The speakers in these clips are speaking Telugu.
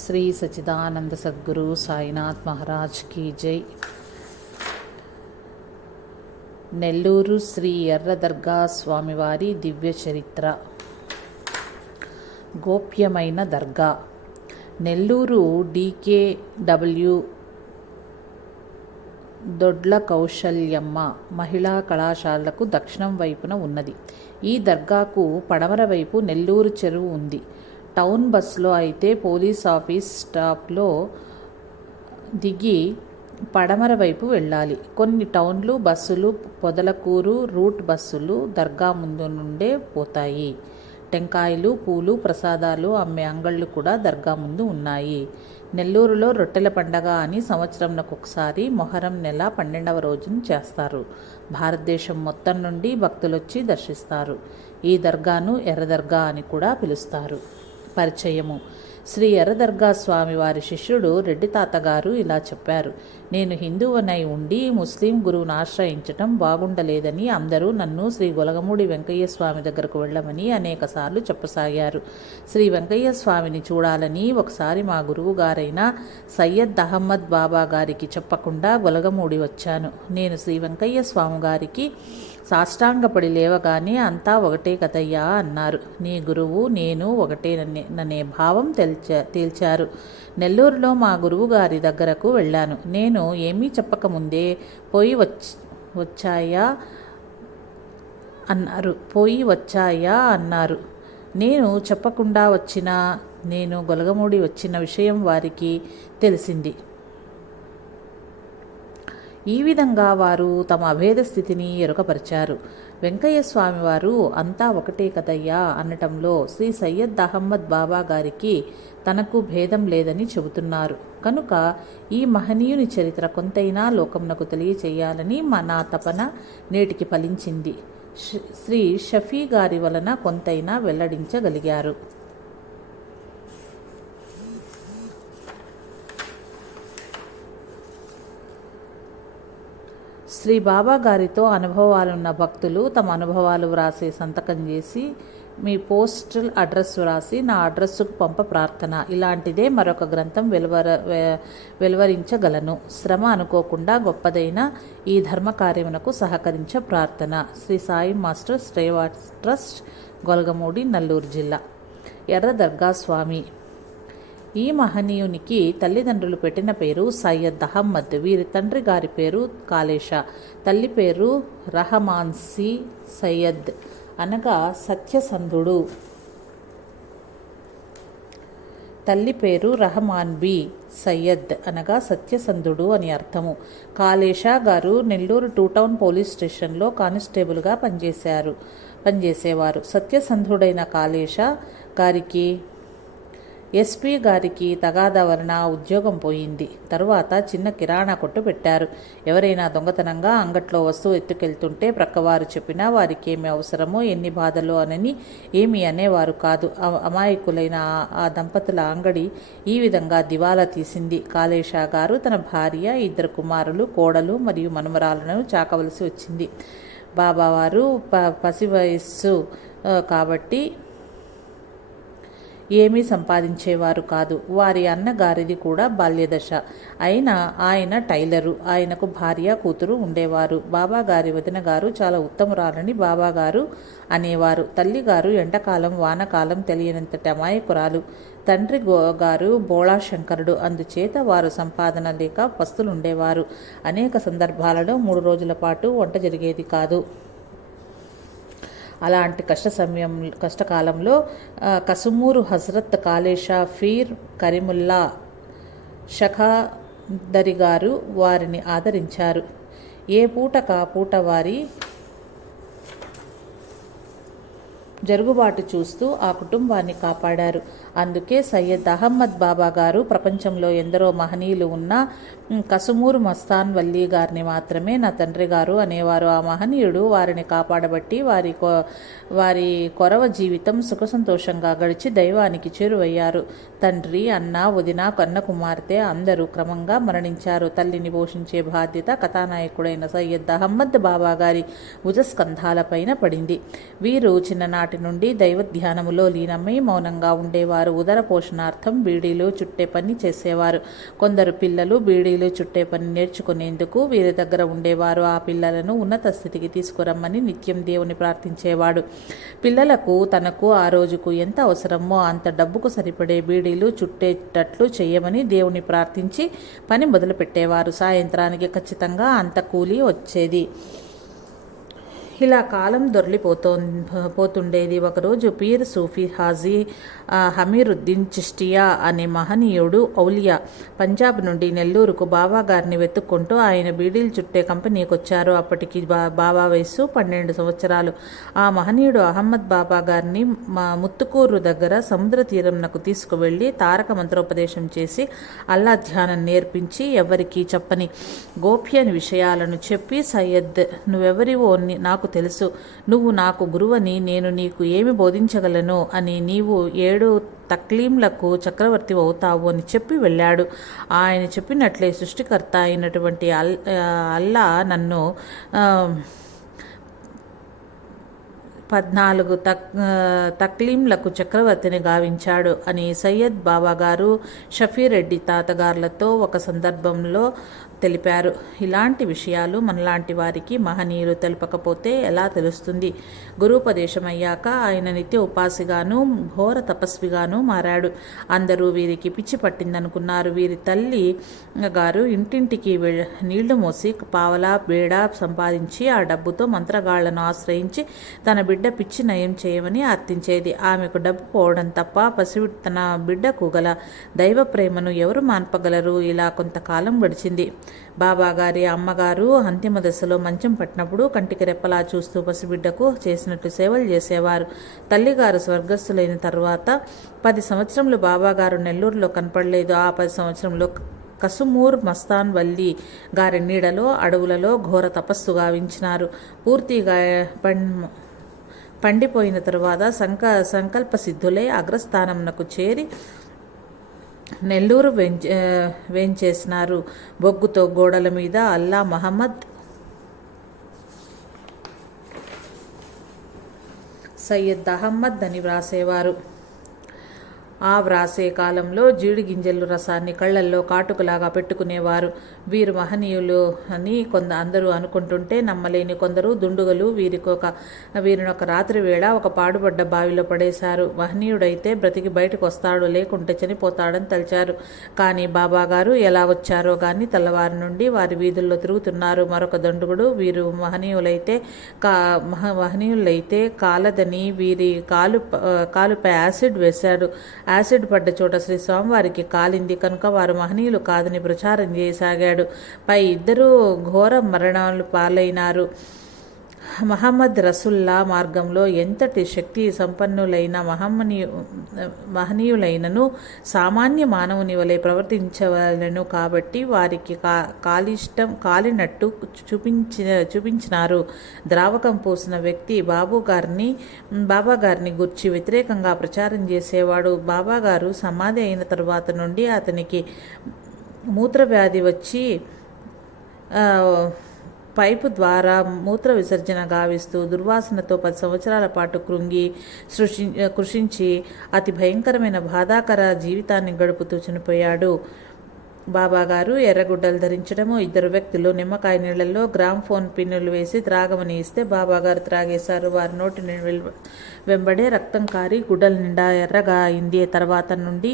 శ్రీ సచ్చిదానంద సద్గురు సాయినాథ్ మహారాజ్ కీ జై. నెల్లూరు శ్రీ ఎర్ర దర్గా స్వామివారి దివ్య చరిత్ర. గోప్యమైన దర్గా. నెల్లూరు DKW దొడ్ల కౌశల్యమ్మ మహిళా కళాశాలకు దక్షిణం వైపున ఉన్నది. ఈ దర్గాకు పడమర వైపు నెల్లూరు చెరువు ఉంది. టౌన్ బస్సులో అయితే పోలీస్ ఆఫీస్ స్టాప్లో దిగి పడమర వైపు వెళ్ళాలి. కొన్ని టౌన్లు బస్సులు పొదలకూరు రూట్ బస్సులు దర్గా ముందు నుండే పోతాయి. టెంకాయలు పూలు ప్రసాదాలు అమ్మే అంగళ్ళు కూడా దర్గా ముందు ఉన్నాయి. నెల్లూరులో రొట్టెల పండగ అని సంవత్సరంకొకసారి మొహరం నెల 12వ రోజున చేస్తారు. భారతదేశం మొత్తం నుండి భక్తులొచ్చి దర్శిస్తారు. ఈ దర్గాను ఎర్ర దర్గా అని కూడా పిలుస్తారు. పరిచయము. శ్రీ ఎర్ర దర్గా స్వామి వారి శిష్యుడు రెడ్డి తాతగారు ఇలా చెప్పారు. నేను హిందువునై ఉండి ముస్లిం గురువును ఆశ్రయించటం బాగుండలేదని అందరూ నన్ను శ్రీ గొలగమూడి వెంకయ్య స్వామి దగ్గరకు వెళ్ళమని అనేకసార్లు చెప్పసాగారు. శ్రీ వెంకయ్య స్వామిని చూడాలని ఒకసారి మా గురువు గారైన సయ్యద్ అహ్మద్ బాబా గారికి చెప్పకుండా గొలగమూడి వచ్చాను. నేను శ్రీ వెంకయ్య స్వామి గారికి సాష్టాంగపడి లేవగానే అంతా ఒకటే కదయ్యా అన్నారు. నీ గురువు నేను ఒకటేననే భావం తేల్చారు. నెల్లూరులో మా గురువు గారి దగ్గరకు వెళ్ళాను. నేను ఏమీ చెప్పకముందే వచ్చాయా అన్నారు. నేను చెప్పకుండా నేను గొలగమూడి వచ్చిన విషయం వారికి తెలిసింది. ఈ విధంగా వారు తమ అభేద స్థితిని ఎరుకపరిచారు. వెంకయ్య స్వామి వారు అంతా ఒకటే కదయ్యా అనటంలో శ్రీ సయ్యద్ అహ్మద్ బాబా గారికి తనకు భేదం లేదని చెబుతున్నారు. కనుక ఈ మహనీయుని చరిత్ర కొంతైనా లోకమునకు తెలియచేయాలని నా తపన నేటికి ఫలించింది. శ్రీ షఫీ గారి వలన కొంతైనా వెల్లడించగలిగారు. శ్రీ బాబా గారితో అనుభవాలున్న భక్తులు తమ అనుభవాలు వ్రాసే సంతకం చేసి మీ పోస్టల్ అడ్రస్ వ్రాసి నా అడ్రస్సుకు పంప ప్రార్థన. ఇలాంటిదే మరొక గ్రంథం వెలువరించగలను. శ్రమ అనుకోకుండా గొప్పదైన ఈ ధర్మ కార్యమునకు సహకరించ ప్రార్థన. శ్రీ సాయి మాస్టర్స్ ట్రస్ట్, గొలగమూడి, నెల్లూరు జిల్లా. ఎర్ర దర్గా స్వామి. ఈ మహనీయునికి తల్లిదండ్రులు పెట్టిన పేరు సయ్యద్ అహ్మద్. వీరి తండ్రి గారి పేరు కాలేషా. తల్లి పేరు రహమాన్సి సయ్యద్ అనగా సత్యసంధుడు. తల్లి పేరు రహమాన్ బి సయ్యద్ అనగా సత్యసంధుడు అని అర్థము. కాలేషా గారు నెల్లూరు 2 టౌన్ పోలీస్ స్టేషన్లో కానిస్టేబుల్గా పనిచేసేవారు. సత్యసంధుడైన కాలేషా గారికి SP గారికి తగాదా వలన ఉద్యోగం పోయింది. తరువాత చిన్న కిరాణా కొట్టు పెట్టారు. ఎవరైనా దొంగతనంగా అంగట్లో వస్తువు ఎత్తుకెళ్తుంటే ప్రక్కవారు చెప్పినా వారికి ఏమి అవసరమో ఎన్ని బాధలో అనని ఏమీ అనేవారు కాదు. అమాయకులైన ఆ దంపతుల అంగడి ఈ విధంగా దివాలా తీసింది. కాలేషా గారు తన భార్య, 2 కుమారులు, కోడలు మరియు మనుమరాలను చాకవలసి వచ్చింది. బాబావారు పసి వయస్సు కాబట్టి ఏమీ సంపాదించేవారు కాదు. వారి అన్నగారిది కూడా బాల్యదశ. అయినా ఆయన టైలరు. ఆయనకు భార్య, కూతురు ఉండేవారు. బాబాగారి వదిన గారు చాలా ఉత్తమురాలని బాబాగారు అనేవారు. తల్లిగారు ఎండాకాలం వానకాలం తెలియనంతటి అమాయకురాలు. తండ్రి గారు బోళాశంకరుడు. అందుచేత వారు సంపాదన లేక పస్తులుండేవారు. అనేక సందర్భాలలో 3 రోజుల పాటు వంట జరిగేది కాదు. అలాంటి కష్టకాలంలో కసుమూరు హజరత్ కాలేషా ఫీర్ కరీముల్లా షఖాదరి గారు వారిని ఆదరించారు. ఏ పూటకా పూట వారి జరుగుబాటు చూస్తూ ఆ కుటుంబాన్ని కాపాడారు. అందుకే సయ్యద్ అహ్మద్ బాబా గారు ప్రపంచంలో ఎందరో మహనీయులు ఉన్నా కసుమూరు మస్తాన్ వల్లీ గారిని మాత్రమే నా తండ్రి గారు అనేవారు. ఆ మహనీయుడు వారిని కాపాడబట్టి వారి కొరవ జీవితం సుఖ సంతోషంగా గడిచి దైవానికి చేరువయ్యారు. తండ్రి, అన్న, వదిన, కన్న కుమార్తె అందరూ క్రమంగా మరణించారు. తల్లిని పోషించే బాధ్యత కథానాయకుడైన సయ్యద్ అహ్మద్ బాబా గారి భుజస్కంధాలపైన పడింది. వీరు చిన్ననాటి నుండి దైవ ధ్యానములో లీనమై మౌనంగా ఉండేవారు. బాబాగారు ఉదర పోషణార్థం బీడీలు చుట్టే పని చేసేవారు. కొందరు పిల్లలు బీడీలు చుట్టే పని నేర్చుకునేందుకు వీరి దగ్గర ఉండేవారు. ఆ పిల్లలను ఉన్నత స్థితికి తీసుకురమ్మని నిత్యం దేవుని ప్రార్థించేవాడు. పిల్లలకు తనకు ఆ రోజుకు ఎంత అవసరమో అంత డబ్బుకు సరిపడే బీడీలు చుట్టేటట్లు చేయమని దేవుని ప్రార్థించి పని మొదలుపెట్టేవారు. సాయంత్రానికి ఖచ్చితంగా అంత కూలి వచ్చేది. ఇలా కాలం పోతుండేది. ఒకరోజు పీర్ సూఫీ హాజీ హమీరుద్దీన్ చిష్టియా అనే మహనీయుడు ఔలియా పంజాబ్ నుండి నెల్లూరుకు బాబా గారిని వెతుక్కుంటూ ఆయన బీడీలు చుట్టే కంపెనీకి వచ్చారు. అప్పటికి బాబా వయస్సు 12 సంవత్సరాలు. ఆ మహనీయుడు అహ్మద్ బాబా గారిని ముత్తుకూరు దగ్గర సముద్ర తీరంనకు తీసుకువెళ్ళి తారక మంత్రోపదేశం చేసి అల్లా ధ్యానం నేర్పించి ఎవరికీ చెప్పని గోప్య విషయాలను చెప్పి, సయ్యద్, నువ్వెవరివో నాకు తెలుసు, నువ్వు నాకు గురువని, నేను నీకు ఏమి బోధించగలను అని, నీవు 7 తక్లీంలకు చక్రవర్తి అవుతావు అని చెప్పి వెళ్ళాడు. ఆయన చెప్పినట్లే సృష్టికర్త అయినటువంటి అల్లా నన్ను 14 తక్లీంలకు చక్రవర్తిని గావించాడు అని సయ్యద్ బాబా గారు షఫీరెడ్డి తాతగారులతో ఒక సందర్భంలో తెలిపారు. ఇలాంటి విషయాలు మనలాంటి వారికి మహనీయులు తెలపకపోతే ఎలా తెలుస్తుంది? గురూపదేశం అయ్యాక ఆయన నిత్య ఉపాసిగాను ఘోర తపస్విగాను మారాడు. అందరూ వీరికి పిచ్చి పట్టిందనుకున్నారు. వీరి తల్లి గారు ఇంటింటికి నీళ్లు మోసి పావలా బేడా సంపాదించి ఆ డబ్బుతో మంత్రగాళ్లను ఆశ్రయించి తన బిడ్డ పిచ్చి నయం చేయమని అర్థించేది. ఆమెకు డబ్బు పోవడం తప్ప తన బిడ్డకు గల దైవ ప్రేమను ఎవరు మాన్పగలరు? ఇలా కొంతకాలం గడిచింది. బాబాగారి అమ్మగారు అంతిమ దశలో మంచం పట్టినప్పుడు కంటికి రెప్పలా చూస్తూ పసిబిడ్డకు చేసినట్లు సేవలు చేసేవారు. తల్లిగారు స్వర్గస్థులైన తర్వాత 10 సంవత్సరములు బాబాగారు నెల్లూరులో కనపడలేదు. ఆ 10 సంవత్సరంలో కసుమూర్ మస్తాన్ వల్లి గారి నీడలో అడవులలో ఘోర తపస్సు గావించినారు. పూర్తిగా పండిపోయిన తరువాత సంకల్ప సిద్ధులై అగ్రస్థానంకు చేరి నెల్లూరు వేంచేసినారు. బొగ్గుతో గోడల మీద అల్లా మహమ్మద్ సయ్యద్ అహ్మద్ అని వ్రాసేవారు. ఆ వ్రాసే కాలంలో జీడి గింజలు రసాన్ని కళ్ళల్లో కాటుకలాగా పెట్టుకునేవారు. వీరు మహనీయులు అని అందరూ అనుకుంటుంటే నమ్మలేని కొందరు దుండుగలు వీరిని ఒక రాత్రి వేళ ఒక పాడుపడ్డ బావిలో పడేశారు. మహనీయుడైతే బ్రతికి బయటకు వస్తాడు, లేకుంటే చనిపోతాడని తలిచారు. కానీ బాబాగారు ఎలా వచ్చారో గాని తెల్లవారి నుండి వారి వీధుల్లో తిరుగుతున్నారు. మరొక దుండుగుడు వీరు మహనీయులైతే కాలదని వీరి కాలుపై యాసిడ్ వేశాడు. యాసిడ్ పడ్డ చోట శ్రీ స్వామివారికి కాలింది కనుక వారు మహనీయులు కాదని ప్రచారం చేయసాగాడు. పై ఇద్దరు ఘోర మరణాలు పాలైనారు. మహమ్మద్ రసుల్లా మార్గంలో ఎంతటి శక్తి సంపన్నులైన మహనీయులైనను సామాన్య మానవుని వలె ప్రవర్తించవలను. కాబట్టి వారికి కాలినట్టు చూపించినారు. ద్రావకం పోసిన వ్యక్తి బాబాగారిని గుర్చి వ్యతిరేకంగా ప్రచారం చేసేవాడు. బాబాగారు సమాధి అయిన తరువాత నుండి అతనికి మూత్రవ్యాధి వచ్చి పైపు ద్వారా మూత్ర విసర్జన గావిస్తూ దుర్వాసనతో 10 సంవత్సరాల పాటు కృషించి అతి భయంకరమైన బాధాకర జీవితాన్ని గడుపుతూ చనిపోయాడు. బాబాగారు ఎర్రగుడ్డలు ధరించడము, 2 వ్యక్తులు నిమ్మకాయ నీళ్లలో గ్రామ్ఫోన్ పిన్నులు వేసి త్రాగమని ఇస్తే బాబాగారు త్రాగేశారు. వారి నోటి వెంబడే రక్తం కారి గుడ్డల నిండా ఎర్రగా అయింది. తర్వాత నుండి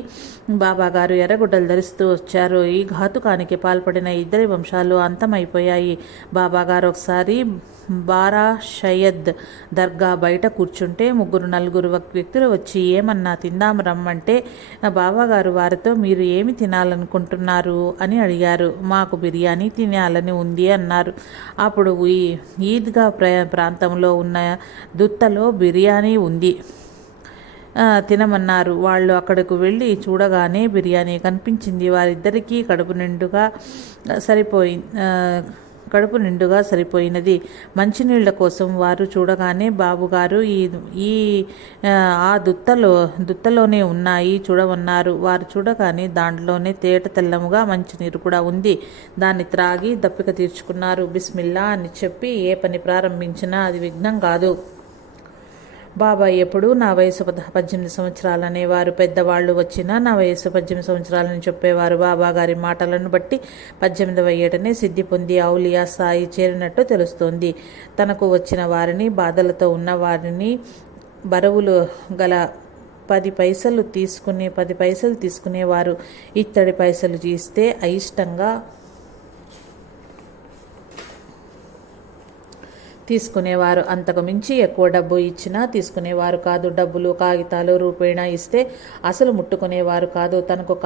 బాబాగారు ఎర్రగుడ్డలు ధరిస్తూ వచ్చారు. ఈ ఘాతుకానికి పాల్పడిన 2 వంశాలు అంతమైపోయాయి. బాబాగారు ఒకసారి బారా షయద్ దర్గా బయట కూర్చుంటే 3-4 వ్యక్తులు వచ్చి ఏమన్నా తిందాం రమ్మంటే బాబాగారు వారితో మీరు ఏమి తినాలనుకుంటున్నారు అని అడిగారు. మాకు బిర్యానీ తినాలని ఉంది అన్నారు. అప్పుడు ఈద్గా ప్రాంతంలో ఉన్న దుత్తలో బిర్యానీ ఉంది, తినమన్నారు. వాళ్ళు అక్కడకు వెళ్ళి చూడగానే బిర్యానీ కనిపించింది. వారిద్దరికీ కడుపు నిండుగా సరిపోయినది. మంచినీళ్ల కోసం వారు చూడగానే బాబుగారు ఆ దుత్తలోనే ఉన్నాయి చూడమన్నారు. వారు చూడగానే దాంట్లోనే తేట తెల్లముగా మంచినీరు కూడా ఉంది. దాన్ని త్రాగి దప్పిక తీర్చుకున్నారు. బిస్మిల్లా అని చెప్పి ఏ పని ప్రారంభించినా అది విఘ్నం కాదు. బాబా ఎప్పుడు నా వయసు 18 సంవత్సరాలనేవారు. పెద్దవాళ్ళు వచ్చినా నా వయసు 18 సంవత్సరాలని చెప్పేవారు. బాబా గారి మాటలను బట్టి 18వ ఏటనే సిద్ధి పొంది ఔలియా స్థాయి చేరినట్టు తెలుస్తోంది. తనకు వచ్చిన వారిని, బాధలతో ఉన్న వారిని, బరువులు గల 10 పైసలు తీసుకునేవారు. ఇత్తడి పైసలు ఇస్తే అయిష్టంగా తీసుకునేవారు. అంతకు మించి ఎక్కువ డబ్బు ఇచ్చినా తీసుకునేవారు కాదు. డబ్బులు, కాగితాలు రూపేణా ఇస్తే అసలు ముట్టుకునేవారు కాదు. తనకు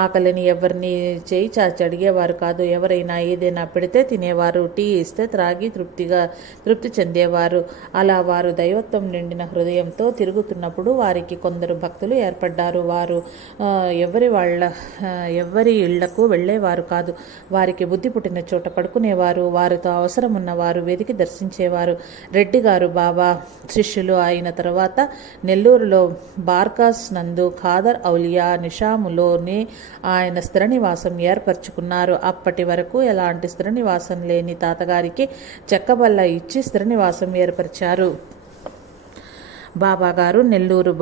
ఆకలిని ఎవరిని చేయి చాచి అడిగేవారు కాదు. ఎవరైనా ఏదైనా పెడితే తినేవారు. టీ ఇస్తే త్రాగి తృప్తి చెందేవారు. అలా వారు దైవత్వం నిండిన హృదయంతో తిరుగుతున్నప్పుడు వారికి కొందరు భక్తులు ఏర్పడ్డారు. వారు ఎవరి ఇళ్లకు వెళ్ళేవారు కాదు. వారికి బుద్ధి పుట్టిన చోట పడుకునేవారు. వారితో అవసరం ఉన్నవారు వెతికి దర్శించేవారు. రెడ్డి గారు బాబా శిష్యులు అయిన తర్వాత నెల్లూరులో బార్కాస్ నందు ఖాదర్ ఔలియా నిషాములోనే ఆయన స్థిర నివాసం ఏర్పరచుకున్నారు. అప్పటి వరకు ఎలాంటి స్థిర నివాసం లేని తాతగారికి చెక్కబల్ల ఇచ్చి స్థిర నివాసం ఏర్పరిచారు. బాబా గారు నెల్లూరు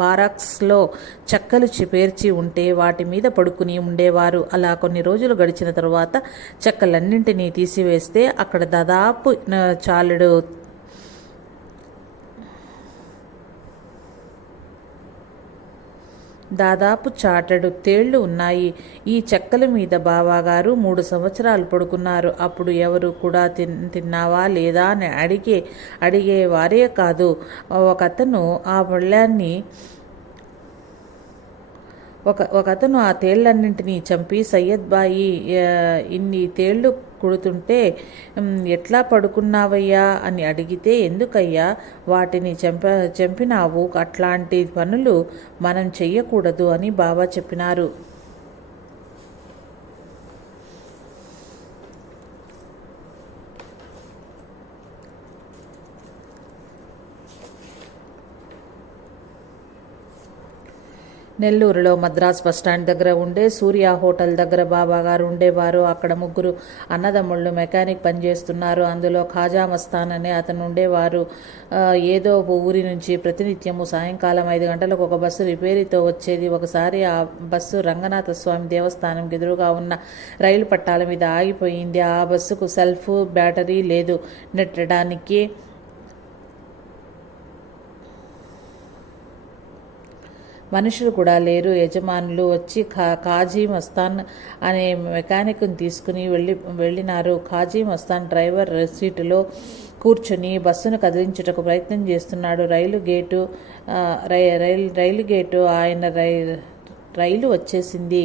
బారాక్స్లో చెక్కలు పేర్చి ఉంటే వాటి మీద పడుకుని ఉండేవారు. అలా కొన్ని రోజులు గడిచిన తరువాత చెక్కలన్నింటినీ తీసివేస్తే అక్కడ దాదాపు చాటెడు తేళ్లు ఉన్నాయి. ఈ చెక్కల మీద బాబాగారు 3 సంవత్సరాలు పడుకున్నారు. అప్పుడు ఎవరు కూడా తిన్నావా లేదా అని అడిగేవారే కాదు. ఒకతను ఆ పళ్ళాన్ని ఒకతను ఆ తేళ్లన్నింటినీ చంపి సయ్యద్ బాయి ఇన్ని తేళ్లు కుడుతుంటే ఎట్లా పడుకున్నావయ్యా అని అడిగితే, ఎందుకయ్యా వాటిని చంపినావు, అట్లాంటి పనులు మనం చెయ్యకూడదు అని బాబా చెప్పినారు. నెల్లూరులో మద్రాస్ బస్టాండ్ దగ్గర ఉండే సూర్య హోటల్ దగ్గర బాబా గారు ఉండేవారు. అక్కడ 3 అన్నదమ్ముళ్ళు మెకానిక్ పనిచేస్తున్నారు. అందులో ఖాజా మస్తాన్ అనే అతను ఉండేవారు. ఏదో ఊరి నుంచి ప్రతినిత్యము సాయంకాలం 5 గంటలకు ఒక బస్సు రిపేరీతో వచ్చేది. ఒకసారి ఆ బస్సు రంగనాథ స్వామి దేవస్థానం ఎదురుగా ఉన్న రైలు పట్టాల మీద ఆగిపోయింది. ఆ బస్సుకు సెల్ఫ్ బ్యాటరీ లేదు. నెట్టడానికి మనుషులు కూడా లేరు. యజమానులు వచ్చి ఖాజీ మస్తాన్ అనే మెకానిక్ను తీసుకుని వెళ్ళినారు. ఖాజీ మస్తాన్ డ్రైవర్ సీటులో కూర్చుని బస్సును కదిలించుటకు ప్రయత్నం చేస్తున్నాడు. రైలు గేటు ఆయన రైలు వచ్చేసింది.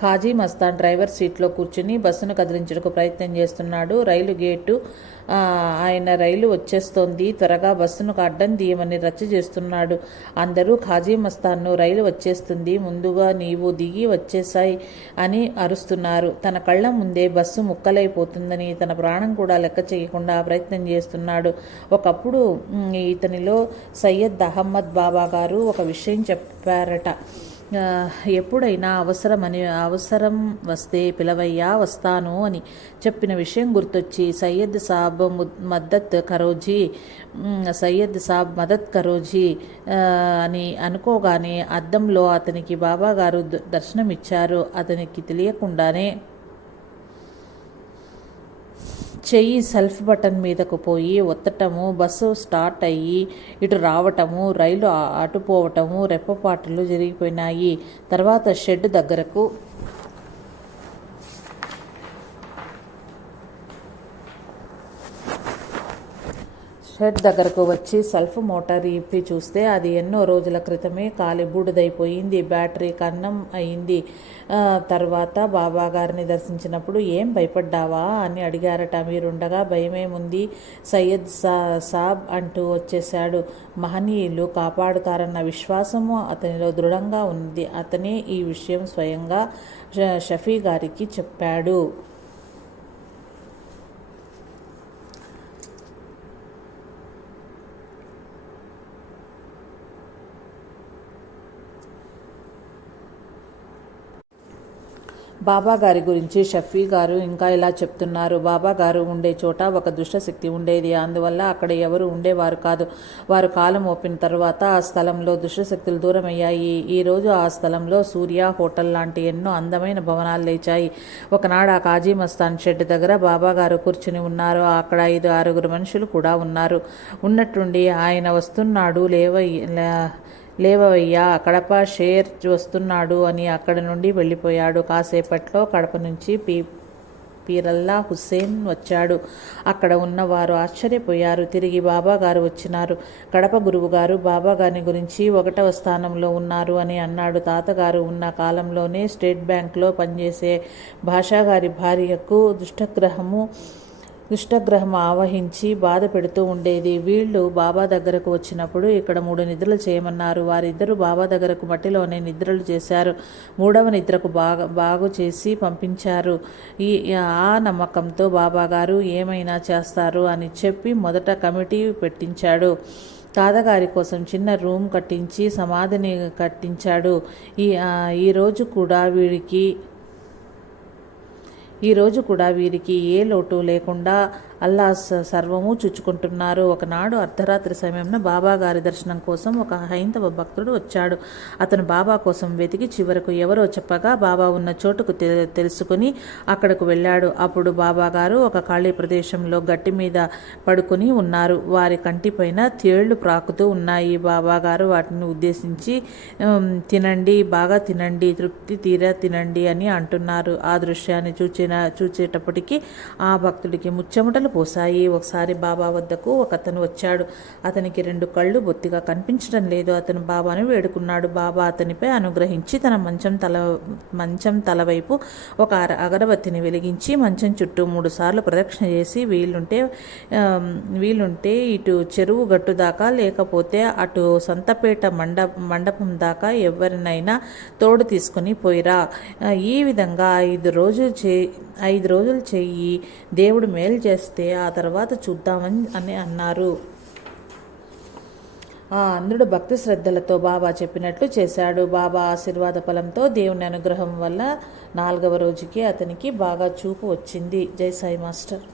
ఖాజీ మస్తాన్ డ్రైవర్ సీట్లో కూర్చుని బస్సును కదిలించడానికి ప్రయత్నం చేస్తున్నాడు. రైలు గేటు ఆయన రైలు వచ్చేస్తోంది, త్వరగా బస్సును అడ్డం తీయమని రచ్చ చేస్తున్నాడు. అందరూ ఖాజీ మస్తాన్ను రైలు వచ్చేస్తుంది, ముందుగా నీవు దిగి వచ్చేసాయి అని అరుస్తున్నారు. తన కళ్ళ ముందే బస్సు ముక్కలైపోతుందని తన ప్రాణం కూడా లెక్క చేయకుండా ప్రయత్నం చేస్తున్నాడు. ఒకప్పుడు ఇతనిలో సయ్యద్ అహ్మద్ బాబా గారు ఒక విషయం చెప్పారట. ఎప్పుడైనా అవసరం వస్తే పిలవయ్యా, వస్తాను అని చెప్పిన విషయం గుర్తొచ్చి సయ్యద్ సాబ్ మదద్ కరోజీ అని అనుకోగానే అద్దంలో అతనికి బాబాగారు దర్శనమిచ్చారు. అతనికి తెలియకుండానే చెయ్యి సెల్ఫ్ బటన్ మీదకు పోయి ఒత్తటము, బస్సు స్టార్ట్ అయ్యి ఇటు రావటము, రైలు అటుపోవటము రెప్పపాటులు జరిగిపోయినాయి. తర్వాత షెడ్ దగ్గరకు వచ్చి సెల్ఫ్ మోటార్ ఇప్పి చూస్తే అది ఎన్నో రోజుల క్రితమే కాలి బూడిదైపోయింది. బ్యాటరీ కన్నం అయింది. తర్వాత బాబాగారిని దర్శించినప్పుడు ఏం భయపడ్డావా అని అడిగారట. మీరుండగా భయమేముంది సయ్యద్ సాబ్ అంటూ వచ్చేశాడు. మహనీయులు కాపాడుతారన్న విశ్వాసము అతనిలో దృఢంగా ఉంది. అతనే ఈ విషయం స్వయంగా షఫీ గారికి చెప్పాడు. బాబా గారి గురించి షఫీ గారు ఇంకా ఇలా చెప్తున్నారు. బాబా గారు ఉండే చోట ఒక దుష్టశక్తి ఉండేది. అందువల్ల అక్కడ ఎవరు ఉండేవారు కాదు. వారు కాలం మోపిన తర్వాత ఆ స్థలంలో దుష్టశక్తులు దూరమయ్యాయి. ఈరోజు ఆ స్థలంలో సూర్య హోటల్ లాంటి ఎన్నో అందమైన భవనాలు లేచాయి. ఒకనాడు ఆ కాజీ మస్తాన్ షెడ్ దగ్గర బాబా గారు కూర్చుని ఉన్నారు. అక్కడ 5-6 మనుషులు కూడా ఉన్నారు. ఉన్నట్టుండి ఆయన వస్తున్నాడు, లేవయ్యా, కడప షేర్ వస్తున్నాడు అని అక్కడ నుండి వెళ్ళిపోయాడు. కాసేపట్లో కడప నుంచి పీరల్లా హుస్సేన్ వచ్చాడు. అక్కడ ఉన్నవారు ఆశ్చర్యపోయారు. తిరిగి బాబా గారు వచ్చినారు. కడప గురువు గారు బాబా గారిని గురించి 1వ స్థానంలో ఉన్నారు అని అన్నాడు. తాతగారు ఉన్న కాలంలోనే స్టేట్ బ్యాంక్లో పనిచేసే భాషాగారి భార్యకు దుష్టగ్రహం ఆవహించి బాధ పెడుతూ ఉండేది. వీళ్ళు బాబా దగ్గరకు వచ్చినప్పుడు ఇక్కడ 3 నిద్రలు చేయమన్నారు. వారిద్దరూ బాబా దగ్గరకు మట్టిలోనే నిద్రలు చేశారు. 3వ నిద్రకు బాగు చేసి పంపించారు. ఆ నమ్మకంతో బాబా గారు ఏమైనా చేస్తారు అని చెప్పి మొదట కమిటీ పెట్టించాడు. తాతగారి కోసం చిన్న రూమ్ కట్టించి సమాధిని కట్టించాడు. ఈ రోజు కూడా వీరికి ఏ లోటు లేకుండా అల్లా సర్వము చూచుకుంటున్నారు. ఒకనాడు అర్ధరాత్రి సమయంలో బాబా గారి దర్శనం కోసం ఒక హైందవ భక్తుడు వచ్చాడు. అతను బాబా కోసం వెతికి చివరకు ఎవరో చెప్పగా బాబా ఉన్న చోటుకు తెలుసుకుని అక్కడకు వెళ్ళాడు. అప్పుడు బాబా గారు ఒక ఖాళీ ప్రదేశంలో గట్టి మీద పడుకుని ఉన్నారు. వారి కంటిపైన తేళ్లు ప్రాకుతూ ఉన్నాయి. బాబా గారు వాటిని ఉద్దేశించి తినండి, బాగా తినండి, తృప్తి తీరా తినండి అని అంటున్నారు. ఆ దృశ్యాన్ని చూచేటప్పటికీ ఆ భక్తుడికి ముచ్చెమటలు పోసాయి. ఒకసారి బాబా వద్దకు ఒకతను వచ్చాడు. అతనికి 2 కళ్ళు బొత్తిగా కనిపించడం లేదు. అతను బాబాను వేడుకున్నాడు. బాబా అతనిపై అనుగ్రహించి తన మంచం తల వైపు ఒక అగరబత్తిని వెలిగించి మంచం చుట్టూ 3 సార్లు ప్రదక్షిణ చేసి వీలుంటే ఇటు చెరువు గట్టు దాకా లేకపోతే అటు సంతపేట మండపం దాకా ఎవరినైనా తోడు తీసుకుని పోయిరా. ఈ విధంగా 5 రోజులు చెయ్యి, దేవుడు మేలు చేస్తే ఆ తర్వాత చూద్దామని అన్నారు. ఆ అంధుడు భక్తి శ్రద్ధలతో బాబా చెప్పినట్లు చేశాడు. బాబా ఆశీర్వాద ఫలంతో దేవుని అనుగ్రహం వల్ల 4వ రోజుకి అతనికి బాగా చూపు వచ్చింది. జై సాయి మాస్టర్.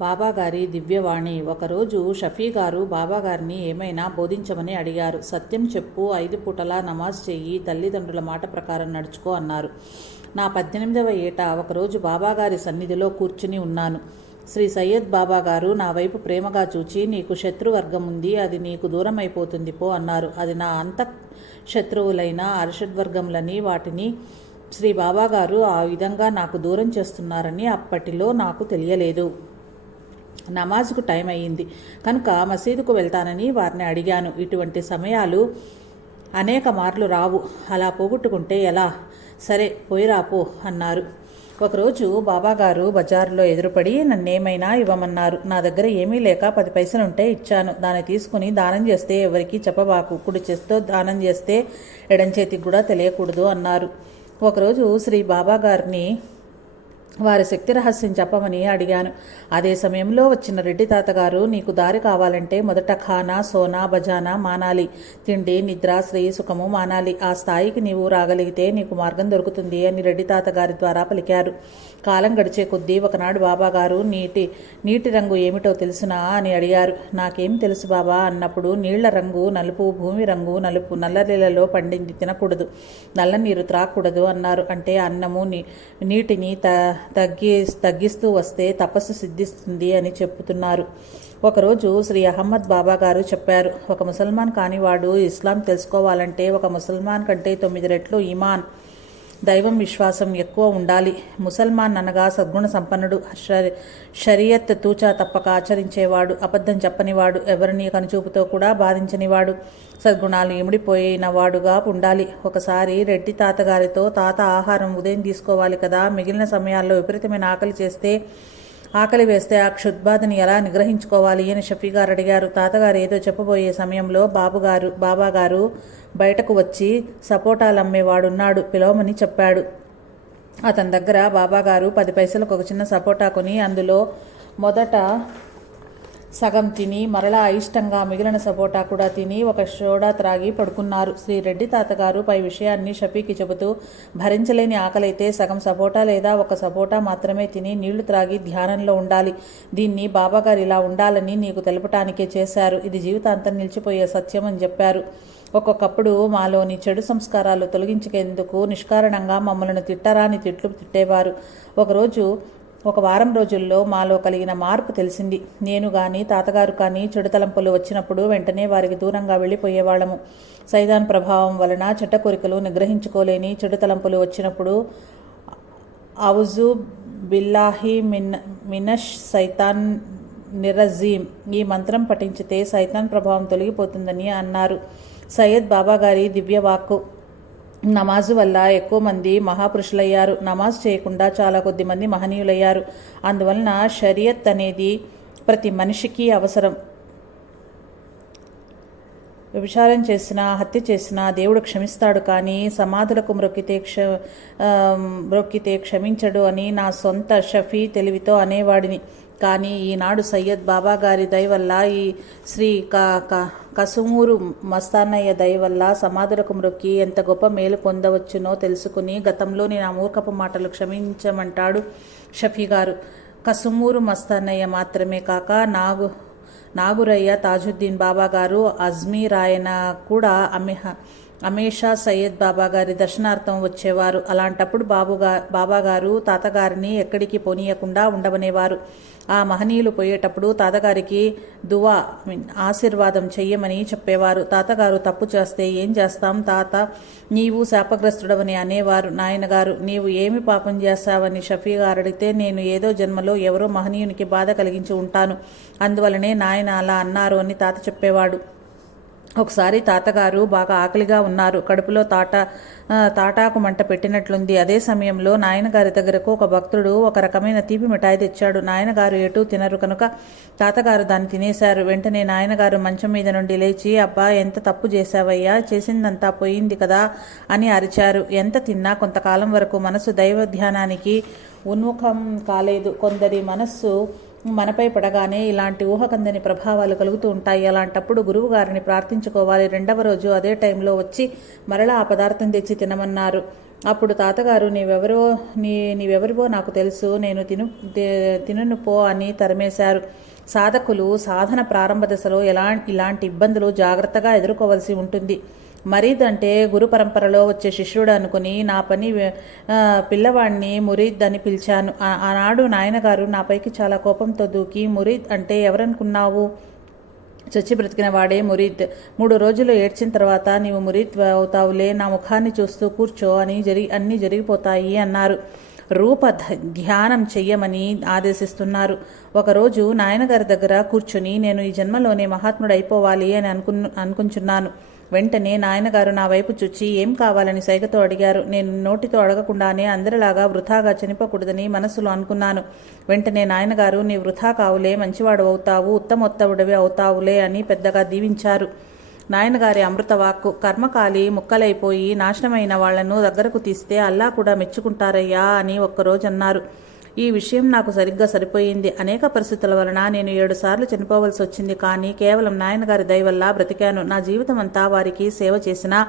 బాబాగారి దివ్యవాణి. ఒకరోజు షఫీ గారు బాబాగారిని ఏమైనా బోధించమని అడిగారు. సత్యం చెప్పు, 5 పూటలా నమాజ్ చెయ్యి, తల్లిదండ్రుల మాట ప్రకారం నడుచుకో అన్నారు. నా 18వ ఏట ఒకరోజు బాబాగారి సన్నిధిలో కూర్చుని ఉన్నాను. శ్రీ సయ్యద్ బాబాగారు నా వైపు ప్రేమగా చూచి, నీకు శత్రువర్గం ఉంది, అది నీకు దూరం అయిపోతుంది పో అన్నారు. అది నా అంత శత్రువులైన అర్షడ్వర్గంలని వాటిని శ్రీ బాబాగారు ఆ విధంగా నాకు దూరం చేస్తున్నారని అప్పటిలో నాకు తెలియలేదు. నమాజ్కు టైం అయ్యింది కనుక మసీదుకు వెళ్తానని వారిని అడిగాను. ఇటువంటి సమయాలు అనేక మార్లు రావు, అలా పోగొట్టుకుంటే ఎలా? సరే పోయిరాపో అన్నారు. ఒకరోజు బాబాగారు బజారులో ఎదురుపడి నన్నేమైనా ఇవ్వమన్నారు. నా దగ్గర ఏమీ లేక 10 పైసలుంటే ఇచ్చాను. దాన్ని తీసుకుని దానం చేస్తే ఎవరికి చెప్పబాకు, కుడి చేత్తో దానం చేస్తే ఎడం చేతికి కూడా తెలియకూడదు అన్నారు. ఒకరోజు శ్రీ బాబాగారిని వారి శక్తి రహస్యం చెప్పమని అడిగాను. అదే సమయంలో వచ్చిన రెడ్డి తాతగారు, నీకు దారి కావాలంటే మొదట ఖానా, సోనా, బజానా మానాలి. తిండి, నిద్ర, శ్రేయ, సుఖము మానాలి. ఆ స్థాయికి నీవు రాగలిగితే నీకు మార్గం దొరుకుతుంది అని రెడ్డి తాతగారి ద్వారా పలికారు. కాలం గడిచే కొద్దీ ఒకనాడు బాబాగారు నీటి రంగు ఏమిటో తెలుసునా అని అడిగారు. నాకేం తెలుసు బాబా అన్నప్పుడు, నీళ్ల రంగు నలుపు, భూమి రంగు నలుపు, నల్లనీళ్ళలో పండింది తినకూడదు, నల్ల నీరు త్రాగకూడదు అన్నారు. అంటే అన్నము నీటిని తగ్గిస్తూ వస్తే తపస్సు సిద్ధిస్తుంది అని చెప్పుతున్నారు. ఒకరోజు శ్రీ అహ్మద్ బాబా గారు చెప్పారు, ఒక ముసల్మాన్ కానివాడు ఇస్లాం తెలుసుకోవాలంటే ఒక ముసల్మాన్ కంటే 9 రెట్లు ఈమాన్, దైవం విశ్వాసం ఎక్కువ ఉండాలి. ముసల్మాన్ అనగా సద్గుణ సంపన్నుడు, షరియత్ తూచా తప్పక ఆచరించేవాడు, అబద్ధం చెప్పనివాడు, ఎవరిని కనుచూపుతో కూడా బాధించనివాడు, సద్గుణాలు ఇమిడిపోయినవాడుగా ఉండాలి. ఒకసారి రెడ్డి తాతగారితో, తాత ఆహారం ఉదయం తీసుకోవాలి కదా, మిగిలిన సమయాల్లో విపరీతమైన ఆకలి వేస్తే ఆ క్షుద్బాధని ఎలా నిగ్రహించుకోవాలి అని షఫీ గారు అడిగారు. తాతగారు ఏదో చెప్పబోయే సమయంలో బాబాగారు బయటకు వచ్చి, సపోటాలు అమ్మేవాడున్నాడు, పిలవమని చెప్పాడు. అతని దగ్గర బాబాగారు 10 పైసలకు ఒక చిన్న సపోటా కొని అందులో మొదట సగం తిని మరలా అయిష్టంగా మిగిలిన సపోటా కూడా తిని ఒక సోడా త్రాగి పడుకున్నారు. శ్రీరెడ్డి తాతగారు పై విషయాన్ని షఫీకి చెబుతూ, భరించలేని ఆకలైతే సగం సపోటా లేదా ఒక సపోటా మాత్రమే తిని నీళ్లు త్రాగి ధ్యానంలో ఉండాలి. దీన్ని బాబాగారు ఇలా ఉండాలని నీకు తెలపటానికే చేశారు. ఇది జీవితాంతం నిలిచిపోయే సత్యం అని చెప్పారు. ఒక్కొక్కప్పుడు మాలోని చెడు సంస్కారాలు తొలగించేందుకు నిష్కారణంగా మమ్మల్ని తిట్టరాని తిట్లు తిట్టేవారు. ఒక వారం రోజుల్లో మాలో కలిగిన మార్పు తెలిసింది. నేను కానీ తాతగారు కానీ చెడు తలంపులు వచ్చినప్పుడు వెంటనే వారికి దూరంగా వెళ్ళిపోయేవాళ్ళము. సైతాన్ ప్రభావం వలన చెడ్డ కోరికలు నిగ్రహించుకోలేని చెడు తలంపులు వచ్చినప్పుడు ఔజు బిల్లాహి మినష్ సైతాన్ నిరజీం ఈ మంత్రం పఠించితే సైతాన్ ప్రభావం తొలగిపోతుందని అన్నారు. సయ్యద్ బాబాగారి దివ్యవాక్కు. నమాజు వల్ల ఎక్కువ మంది మహాపురుషులయ్యారు. నమాజ్ చేయకుండా చాలా కొద్ది మంది మహనీయులయ్యారు. అందువలన షరియత్ అనేది ప్రతి మనిషికి అవసరం. వ్యభిచారం చేసినా హత్య చేసినా దేవుడు క్షమిస్తాడు, కానీ సమాధులకు మ్రొక్కితే క్షమించడు అని నా సొంత షఫీ తెలివితో అనేవాడిని. కానీ ఈనాడు సయ్యద్ బాబాగారి దయ వల్ల, ఈ శ్రీ కసుమూరు మస్తానయ్య దయ వల్ల సమాధులకు మ్రొక్కి ఎంత గొప్ప మేలు పొందవచ్చునో తెలుసుకుని గతంలోని నా మూర్ఖపు మాటలు క్షమించమంటాడు షఫీ గారు. కసుమూరు మస్తానయ్య మాత్రమే కాక నాగురయ్య, తాజుద్దీన్ బాబాగారు, అజ్మీర్ ఆయన కూడా అమేషా సయ్యద్ బాబాగారి దర్శనార్థం వచ్చేవారు. అలాంటప్పుడు బాబాగారు తాతగారిని ఎక్కడికి పోనీయకుండా ఉండవనేవారు. ఆ మహనీయులు పోయేటప్పుడు తాతగారికి ఆశీర్వాదం చెయ్యమని చెప్పేవారు. తాతగారు తప్పు చేస్తే ఏం చేస్తాం తాత, నీవు శాపగ్రస్తుడవని అనేవారు. నాయనగారు, నీవు ఏమి పాపం చేస్తావని షఫీ గారు అడిగితే, నేను ఏదో జన్మలో ఎవరో మహనీయునికి బాధ కలిగించి ఉంటాను, అందువలనే నాయన అలా అన్నారు అని తాత చెప్పేవాడు. ఒకసారి తాతగారు బాగా ఆకలిగా ఉన్నారు. కడుపులో తాటాకు మంట పెట్టినట్లుంది. అదే సమయంలో నాయనగారి దగ్గరకు ఒక భక్తుడు ఒక రకమైన తీపి మిఠాయి తెచ్చాడు. నాయనగారు ఎటూ తినరు కనుక తాతగారు దాన్ని తినేశారు. వెంటనే నాయనగారు మంచం మీద నుండి లేచి, అబ్బా ఎంత తప్పు చేశావయ్యా, చేసిందంతా పోయింది కదా అని అరిచారు. ఎంత తిన్నా కొంతకాలం వరకు మనసు దైవ ధ్యానానికి ఉన్ముఖం కాలేదు. కొందరి మనస్సు మనపై పడగానే ఇలాంటి ఊహకందని ప్రభావాలు కలుగుతూ ఉంటాయి. అలాంటప్పుడు గురువు గారిని ప్రార్థించుకోవాలి. రెండవ రోజు అదే టైంలో వచ్చి మరలా ఆ పదార్థం తెచ్చి తినమన్నారు. అప్పుడు తాతగారు, నీవెవరివో నాకు తెలుసు, నేను తినను పో అని తరిమేశారు. సాధకులు సాధన ప్రారంభ దశలో ఇలాంటి ఇబ్బందులు జాగ్రత్తగా ఎదుర్కోవలసి ఉంటుంది. మరీద్ అంటే గురు పరంపరలో వచ్చే శిష్యుడు అనుకుని నా పని పిల్లవాడిని మురీద్ అని పిలిచాను. ఆనాడు నాయనగారు నాపైకి చాలా కోపంతో దూకి, మురీద్ అంటే ఎవరనుకున్నావు, చచ్చి బ్రతికిన వాడే మురీద్. 3 రోజులు ఏడ్చిన తర్వాత నీవు మురీద్ అవుతావులే, నా ముఖాన్ని చూస్తూ కూర్చో అన్నీ జరిగిపోతాయి అన్నారు. రూప ధ్యానం చెయ్యమని ఆదేశిస్తున్నారు. ఒకరోజు నాయనగారి దగ్గర కూర్చుని నేను ఈ జన్మలోనే మహాత్ముడు అయిపోవాలి అని అనుకుంటున్నాను. వెంటనే నాయనగారు నా వైపు చూచి ఏం కావాలని సైగతో అడిగారు. నేను నోటితో అడగకుండానే అందరిలాగా వృథాగా చనిపోకూడదని మనసులో అనుకున్నాను. వెంటనే నాయనగారు, నీ వృథా కావులే, మంచివాడు అవుతావు, ఉత్తమోత్తముడివి అవుతావులే అని పెద్దగా దీవించారు. నాయనగారి అమృతవాక్కు. కర్మకాలి ముక్కలైపోయి నాశనమైన వాళ్లను దగ్గరకు తీస్తే అల్లా కూడా మెచ్చుకుంటారయ్యా అని ఒక్కరోజు అన్నారు. ఈ విషయం నాకు సరిగ్గా సరిపోయింది. అనేక పరిస్థితుల వలన నేను 7 సార్లు చనిపోవలసి వచ్చింది, కానీ కేవలం నాయనగారి దయ వల్ల బ్రతికాను. నా జీవితం అంతా వారికి సేవ చేసినా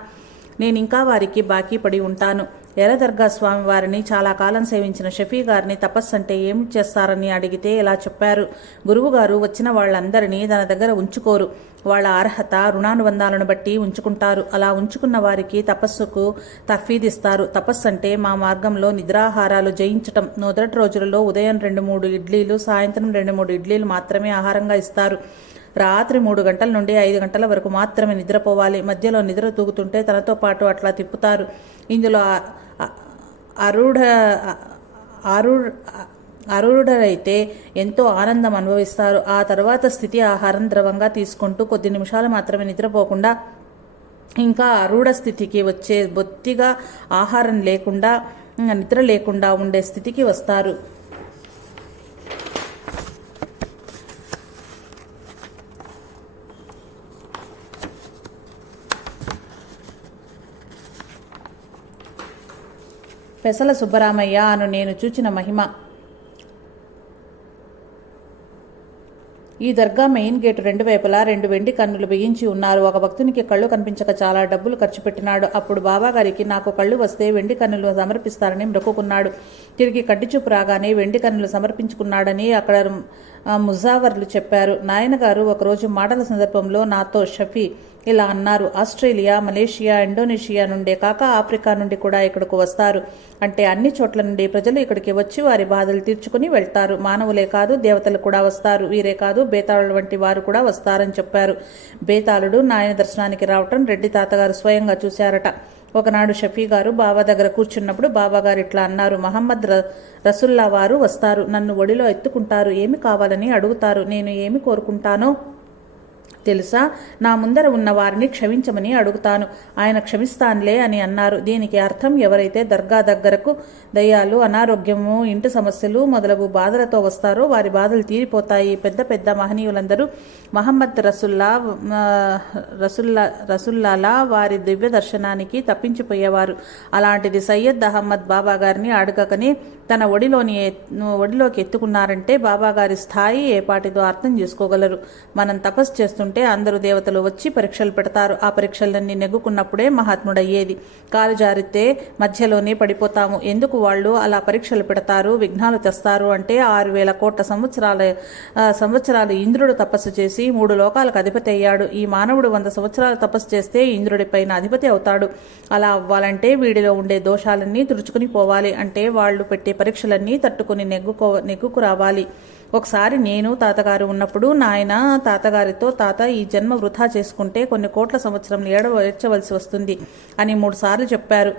నేనింకా వారికి బాకీ పడి ఉంటాను. ఎర్రదర్గా స్వామి వారిని చాలా కాలం సేవించిన షఫీ గారిని తపస్సు అంటే ఏం చేస్తారని అడిగితే ఇలా చెప్పారు. గురువుగారు వచ్చిన వాళ్ళందరినీ తన దగ్గర ఉంచుకోరు. వాళ్ళ అర్హత రుణానుబంధాలను బట్టి ఉంచుకుంటారు. అలా ఉంచుకున్న వారికి తపస్సుకు తర్ఫీదిస్తారు. తపస్సు అంటే మా మార్గంలో నిద్రాహారాలు జయించటం. మొదటి రోజులలో ఉదయం 2-3 ఇడ్లీలు, సాయంత్రం 2-3 ఇడ్లీలు మాత్రమే ఆహారంగా ఇస్తారు. రాత్రి 3 గంటల నుండి 5 గంటల వరకు మాత్రమే నిద్రపోవాలి. మధ్యలో నిద్ర తూగుతుంటే తనతో పాటు అట్లా తిప్పుతారు. ఇందులో అరుడరైతే ఎంతో ఆనందం అనుభవిస్తారు. ఆ తర్వాత స్థితి ఆహారం ద్రవంగా తీసుకుంటూ కొద్ది నిమిషాలు మాత్రమే నిద్రపోకుండా ఇంకా అరుడ స్థితికి వచ్చే, బొత్తిగా ఆహారం లేకుండా నిద్ర లేకుండా ఉండే స్థితికి వస్తారు. పెసల సుబ్బరామయ్య అను నేను చూచిన మహిమ. ఈ దర్గా మెయిన్ గేటు 2 వైపులా 2 వెండి కన్నులు బిగించి ఉన్నారు. ఒక భక్తునికి కళ్ళు కనిపించక చాలా డబ్బులు ఖర్చు పెట్టినాడు. అప్పుడు బాబాగారికి నాకు కళ్ళు వస్తే వెండి కన్నులు సమర్పిస్తారని మొక్కుకున్నాడు. తిరిగి కట్టిచూపు రాగానే వెండి కన్నులు సమర్పించుకున్నాడని అక్కడ ముజావర్లు చెప్పారు. నాయనగారు ఒకరోజు మాటల సందర్భంలో నాతో షఫీ ఇలా అన్నారు. ఆస్ట్రేలియా, మలేషియా, ఇండోనేషియా నుండే కాక ఆఫ్రికా నుండి కూడా ఇక్కడకు వస్తారు. అంటే అన్ని చోట్ల నుండి ప్రజలు ఇక్కడికి వచ్చి వారి బాధలు తీర్చుకుని వెళ్తారు. మానవులే కాదు దేవతలు కూడా వస్తారు. వీరే కాదు బేతాళుల వంటి వారు కూడా వస్తారని చెప్పారు. బేతాళుడు నాయన దర్శనానికి రావటం రెడ్డి తాతగారు స్వయంగా చూశారట. ఒకనాడు షఫీ గారు బాబా దగ్గర కూర్చున్నప్పుడు బాబాగారు ఇట్లా అన్నారు. మహమ్మద్ రసుల్లా వారు వస్తారు. నన్ను ఒడిలో ఎత్తుకుంటారు. ఏమి కావాలని అడుగుతారు. నేను ఏమి కోరుకుంటానో తెలుసా? నా ముందర ఉన్న వారిని క్షమించమని అడుగుతాను. ఆయన క్షమిస్తానులే అని అన్నారు. దీనికి అర్థం ఎవరైతే దర్గా దగ్గరకు దయ్యాలు, అనారోగ్యము, ఇంటి సమస్యలు మొదలగు బాధలతో వస్తారో వారి బాధలు తీరిపోతాయి. పెద్ద పెద్ద మహనీయులందరూ మహమ్మద్ రసుల్లాలా వారి దివ్య దర్శనానికి తప్పించిపోయేవారు. అలాంటిది సయ్యద్ అహ్మద్ బాబా గారిని అడగకనే తన ఒడిలోకి ఎత్తుకున్నారంటే బాబాగారి స్థాయి ఏపాటిదో అర్థం చేసుకోగలరు. మనం తపస్సు చేస్తుంటే అందరూ దేవతలు వచ్చి పరీక్షలు పెడతారు. ఆ పరీక్షలన్నీ నెగ్గుకున్నప్పుడే మహాత్ముడయ్యేది. కాలు జారితే మధ్యలోనే పడిపోతాము. ఎందుకు వాళ్ళు అలా పరీక్షలు పెడతారు, విఘ్నాలు తెస్తారు అంటే 6,000 కోట్ల సంవత్సరాలు ఇంద్రుడు తపస్సు చేసి 3 లోకాలకు అధిపతి అయ్యాడు. ఈ మానవుడు 100 సంవత్సరాలు తపస్సు చేస్తే ఇంద్రుడి పైన అధిపతి అవుతాడు. అలా అవ్వాలంటే వీడిలో ఉండే దోషాలన్నీ తుడుచుకుని పోవాలి. అంటే వాళ్ళు పెట్టే పరీక్షలన్నీ తట్టుకుని నెగ్గుకు రావాలి. ఒకసారి నేను తాతగారు ఉన్నప్పుడు నాయన తాతగారితో, తాత ఈ జన్మ వృధా చేసుకుంటే కొన్ని కోట్ల సంవత్సరంలో ఏడ్చవలసి వస్తుంది అని 3 సార్లు చెప్పారు.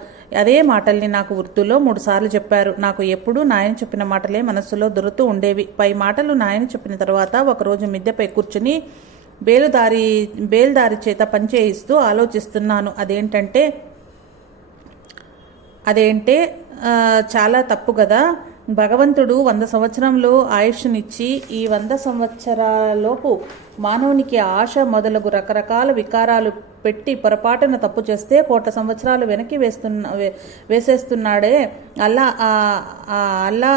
అదే మాటల్ని నాకు ఉర్దూలో 3 సార్లు చెప్పారు. నాకు ఎప్పుడూ నాయన చెప్పిన మాటలే మనస్సులో దొరుకుతూ ఉండేవి. పై మాటలు నాయన చెప్పిన తర్వాత ఒకరోజు మిద్దెపై కూర్చుని బేల్దారి చేత పనిచేయిస్తూ ఆలోచిస్తున్నాను. అదేంటే చాలా తప్పు కదా. భగవంతుడు 100 సంవత్సరంలో ఆయుష్నిచ్చి ఈ 100 సంవత్సరాలలోపు మానవునికి ఆశ మొదలగు రకరకాల వికారాలు పెట్టి పొరపాటున తప్పు చేస్తే కోట్ల సంవత్సరాలు వెనక్కి వేసేస్తున్నాడే. అల్లా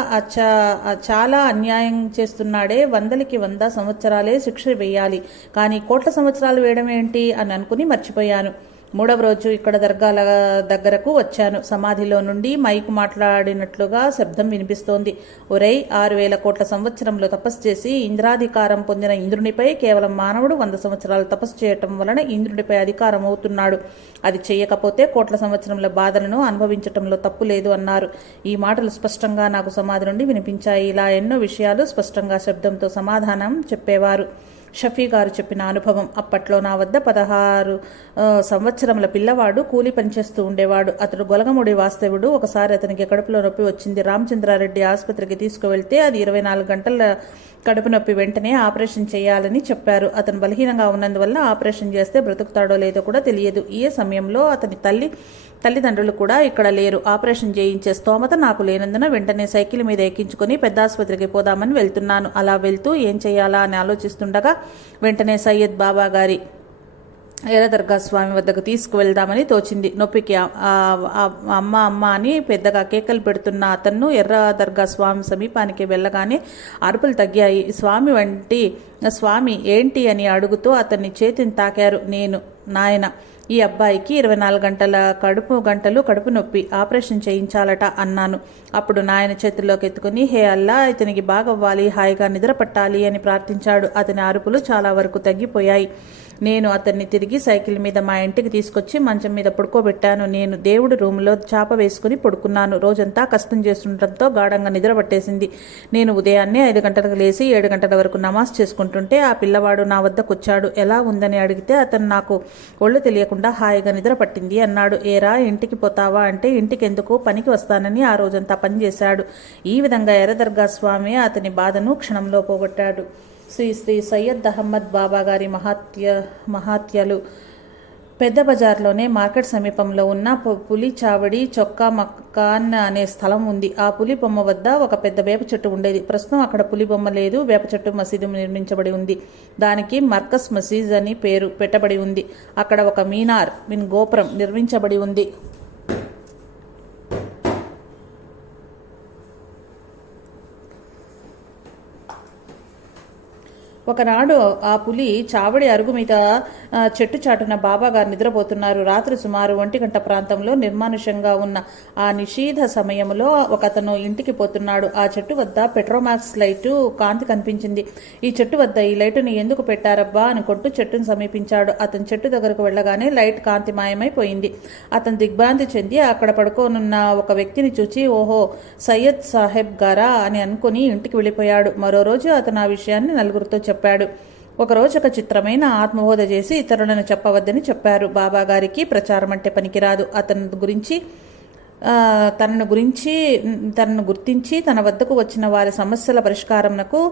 చాలా అన్యాయం చేస్తున్నాడే. 100కి 100 సంవత్సరాలే శిక్ష వేయాలి, కానీ కోట్ల సంవత్సరాలు వేయడం ఏంటి అని అనుకుని మర్చిపోయాను. 3వ రోజు ఇక్కడ దర్గాల దగ్గరకు వచ్చాను. సమాధిలో నుండి మైకు మాట్లాడినట్లుగా శబ్దం వినిపిస్తోంది. ఒరేయ్, 6,000 కోట్ల సంవత్సరంలో తపస్సు చేసి ఇంద్రాధికారం పొందిన ఇంద్రునిపై కేవలం మానవుడు 100 సంవత్సరాలు తపస్సు చేయటం వలన ఇంద్రుడిపై అధికారం అవుతున్నాడు. అది చేయకపోతే కోట్ల సంవత్సరముల బాధలను అనుభవించటంలో తప్పు లేదు అన్నారు. ఈ మాటలు స్పష్టంగా నాకు సమాధి నుండి వినిపించాయి. ఇలా ఎన్నో విషయాలు స్పష్టంగా శబ్దంతో సమాధానం చెప్పేవారు. షఫీ గారు చెప్పిన అనుభవం. అప్పట్లో నా వద్ద 16 సంవత్సరముల పిల్లవాడు కూలి పనిచేస్తూ ఉండేవాడు. అతడు గొలగముడి వాస్తవుడు. ఒకసారి అతనికి కడుపులో నొప్పి వచ్చింది. రామచంద్రారెడ్డి ఆసుపత్రికి తీసుకువెళ్తే అది 24 గంటల కడుపు నొప్పి, వెంటనే ఆపరేషన్ చేయాలని చెప్పారు. అతను బలహీనంగా ఉన్నందువల్ల ఆపరేషన్ చేస్తే బ్రతుకుతాడో లేదో కూడా తెలియదు. ఈ సమయంలో అతని తల్లిదండ్రులు కూడా ఇక్కడ లేరు. ఆపరేషన్ చేయించే స్తోమత నాకు లేనందున వెంటనే సైకిల్ మీద ఎక్కించుకొని పెద్ద ఆసుపత్రికి పోదామని వెళ్తున్నాను. అలా వెళ్తూ ఏం చేయాలా అని ఆలోచిస్తుండగా వెంటనే సయ్యద్ బాబా గారి ఎర్ర దర్గా స్వామి వద్దకు తీసుకువెళ్దామని తోచింది. నొప్పికి అమ్మ అమ్మ అని పెద్దగా కేకలు పెడుతున్న అతన్ను ఎర్ర దర్గా స్వామి సమీపానికి వెళ్ళగానే అరుపులు తగ్గాయి. స్వామి ఏంటి అని అడుగుతూ అతన్ని చేతిని తాకారు. నాయన, ఈ అబ్బాయికి 24 గంటలు కడుపు నొప్పి, ఆపరేషన్ చేయించాలట అన్నాను. అప్పుడు నాయన చేతుల్లోకి ఎత్తుకుని, హే అల్లా, ఇతనికి బాగవ్వాలి, హాయిగా నిద్ర పట్టాలి అని ప్రార్థించాడు. అతని అరుపులు చాలా వరకు తగ్గిపోయాయి. నేను అతన్ని తిరిగి సైకిల్ మీద మా ఇంటికి తీసుకొచ్చి మంచం మీద పడుకోబెట్టాను. నేను దేవుడి రూములో చాప వేసుకుని పడుకున్నాను. రోజంతా కష్టం చేస్తుండటంతో గాఢంగా నిద్ర పట్టేసింది. నేను ఉదయాన్నే 5 గంటలకు లేచి 7 గంటల వరకు నమాజ్ చేసుకుంటుంటే ఆ పిల్లవాడు నా వద్దకు వచ్చాడు. ఎలా ఉందని అడిగితే అతను నాకు ఒళ్ళు తెలియకుండా హాయిగా నిద్ర పట్టింది అన్నాడు. ఏరా, ఇంటికి పోతావా అంటే, ఇంటికి ఎందుకు, పనికి వస్తానని ఆ రోజంతా పనిచేశాడు. ఈ విధంగా ఎర్ర దర్గా స్వామి అతని బాధను క్షణంలో పోగొట్టాడు. శ్రీ సయ్యద్ అహ్మద్ బాబా గారి మహాత్యలు. పెద్ద బజార్లోనే మార్కెట్ సమీపంలో ఉన్న పులి చావడి చొక్కా మక్కాన్ అనే స్థలం ఉంది. ఆ పులి బొమ్మ వద్ద ఒక పెద్ద వేప చెట్టు ఉండేది. ప్రస్తుతం అక్కడ పులి బొమ్మ లేదు. వేప చెట్టు మసీదు నిర్మించబడి ఉంది. దానికి మర్కస్ మసీద్ అని పేరు పెట్టబడి ఉంది. అక్కడ ఒక గోపురం నిర్మించబడి ఉంది. ఒకనాడు ఆ పులి చావడి అరుగు మీద చెట్టు చాటున బాబాగారు నిద్రపోతున్నారు. రాత్రి సుమారు 1 ప్రాంతంలో నిర్మానుష్యంగా ఉన్న ఆ నిషీధ సమయంలో ఒకతను ఇంటికి పోతున్నాడు. ఆ చెట్టు వద్ద పెట్రోమాక్స్ లైటు కాంతి కనిపించింది. ఈ చెట్టు వద్ద ఈ లైటుని ఎందుకు పెట్టారబ్బా అనుకుంటూ చెట్టును సమీపించాడు. అతను చెట్టు దగ్గరకు వెళ్ళగానే లైట్ కాంతి మాయమైపోయింది. అతను దిగ్భ్రాంతి చెంది అక్కడ పడుకోనున్న ఒక వ్యక్తిని చూచి ఓహో సయ్యద్ సాహెబ్ గారా అని అనుకుని ఇంటికి వెళ్ళిపోయాడు. మరో రోజు అతను ఆ విషయాన్ని నలుగురితో చెప్పాడు. ఒకరోజు ఒక చిత్రమైన ఆత్మబోధ చేసి ఇతరులను చెప్పవద్దని చెప్పారు. బాబా గారికి ప్రచారం అంటే పనికిరాదు. తనను గుర్తించి తన వద్దకు వచ్చిన వారి సమస్యల పరిష్కారంకు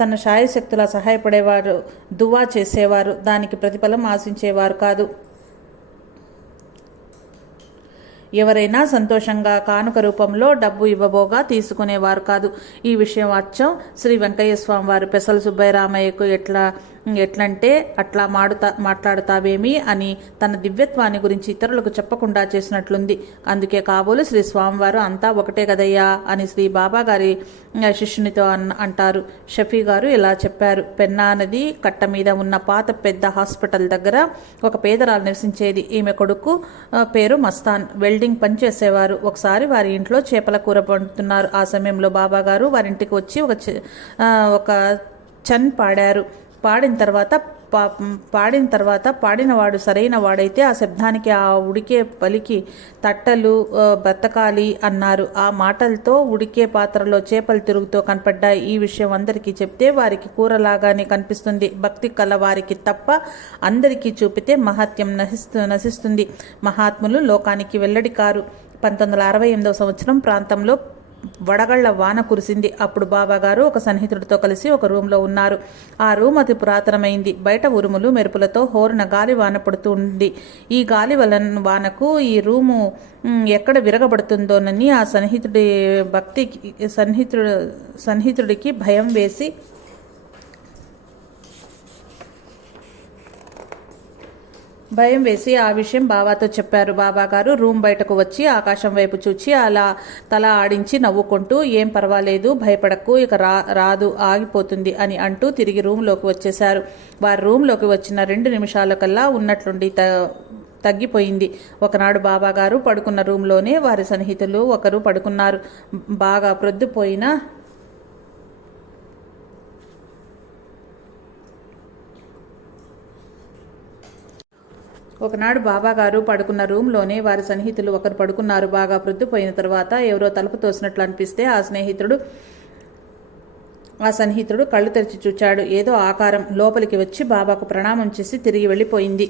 తన శాయశక్తులా సహాయపడేవారు, దువా చేసేవారు. దానికి ప్రతిఫలం ఆశించేవారు కాదు. ఎవరైనా సంతోషంగా కానుక రూపంలో డబ్బు ఇవ్వబోగా తీసుకునేవారు కాదు. ఈ విషయం అచ్చం శ్రీ వెంకయ్య స్వామి వారు పెసల సుబ్బయ్యరామయ్యకు ఎట్లంటే అట్లా మాట్లాడుతావేమి అని తన దివ్యత్వాన్ని గురించి ఇతరులకు చెప్పకుండా చేసినట్లుంది. అందుకే కాబోలు శ్రీ స్వామివారు అంతా ఒకటే కదయ్యా అని శ్రీ బాబా గారి శిష్యునితో అంటారు. షఫీ గారు ఇలా చెప్పారు. పెన్నా నది కట్ట మీద ఉన్న పాత పెద్ద హాస్పిటల్ దగ్గర ఒక పేదరాలు నివసించేది. ఈమె కొడుకు పేరు మస్తాన్. వెల్డింగ్ పనిచేసేవారు. ఒకసారి వారి ఇంట్లో చేపల కూర వండుతున్నారు. ఆ సమయంలో బాబా గారు వారింటికి వచ్చి ఒక చన్ పాడారు. పాడినవాడు సరైన వాడైతే ఆ శబ్దానికి ఆ ఉడికే పలికి తట్టలు బతకాలి అన్నారు. ఆ మాటలతో ఉడికే పాత్రలో చేపలు తిరుగుతూ కనపడ్డాయి. ఈ విషయం అందరికీ చెప్తే వారికి కూరలాగానే కనిపిస్తుంది. భక్తి కల వారికి తప్ప అందరికీ చూపితే మహత్యం నశిస్తుంది. మహాత్ములు లోకానికి వెల్లడి కారు. 1968 సంవత్సరం ప్రాంతంలో వడగళ్ల వాన కురిసింది. అప్పుడు బాబా గారు ఒక సన్నిహితుడితో కలిసి ఒక రూమ్లో ఉన్నారు. ఆ రూమ్ అతి పురాతనమైంది. బయట ఉరుములు మెరుపులతో హోరున గాలి వాన పడుతూ ఉంది. ఈ గాలి వానకు ఈ రూము ఎక్కడ విరగబడుతుందోనని ఆ సన్నిహితుడికి భయం వేసి ఆ విషయం బాబాతో చెప్పారు. బాబా గారు రూమ్ బయటకు వచ్చి ఆకాశం వైపు చూచి అలా తల ఆడించి నవ్వుకుంటూ ఏం పర్వాలేదు, భయపడకు, ఇక రాదు, ఆగిపోతుంది అని అంటూ తిరిగి రూమ్లోకి వచ్చేశారు. వారి రూమ్లోకి వచ్చిన 2 నిమిషాలకల్లా ఉన్నట్లుండి తగ్గిపోయింది. ఒకనాడు బాబా గారు పడుకున్న రూమ్లోనే వారి సన్నిహితులు ఒకరు పడుకున్నారు. బాగా ప్రొద్దుపోయిన ఒకనాడు బాబా గారు పడుకున్న రూమ్లోనే వారి సన్నిహితులు ఒకరు పడుకున్నారు. బాగా ప్రొద్దుపోయిన తర్వాత ఎవరో తలుపు తోసినట్లు అనిపిస్తే ఆ సన్నిహితుడు కళ్ళు తెరిచి చూచాడు. ఏదో ఆకారం లోపలికి వచ్చి బాబాకు ప్రణామం చేసి తిరిగి వెళ్ళిపోయింది.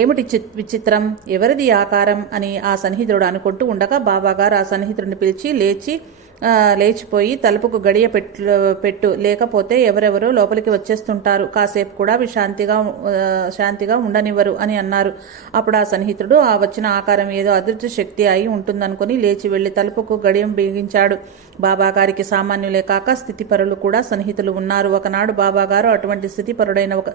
ఏమిటి విచిత్రం, ఎవరిది ఆకారం అని ఆ సన్నిహితుడు అనుకుంటూ ఉండగా బాబా గారు ఆ సన్నిహితుడిని పిలిచి లేచిపోయి తలుపుకు గడియ పెట్టు, లేకపోతే ఎవరెవరో లోపలికి వచ్చేస్తుంటారు, కాసేపు కూడా శాంతిగా ఉండనివ్వరు అని అన్నారు. అప్పుడు ఆ సన్నిహితుడు ఆ వచ్చిన ఆకారం ఏదో అదృశ్య శక్తి అయి ఉంటుందనుకుని లేచి వెళ్లి తలుపుకు గడియం బిగించాడు. బాబాగారికి సామాన్యులే కాక స్థితిపరులు కూడా సన్నిహితులు ఉన్నారు. ఒకనాడు బాబాగారు అటువంటి స్థితిపరుడైన ఒక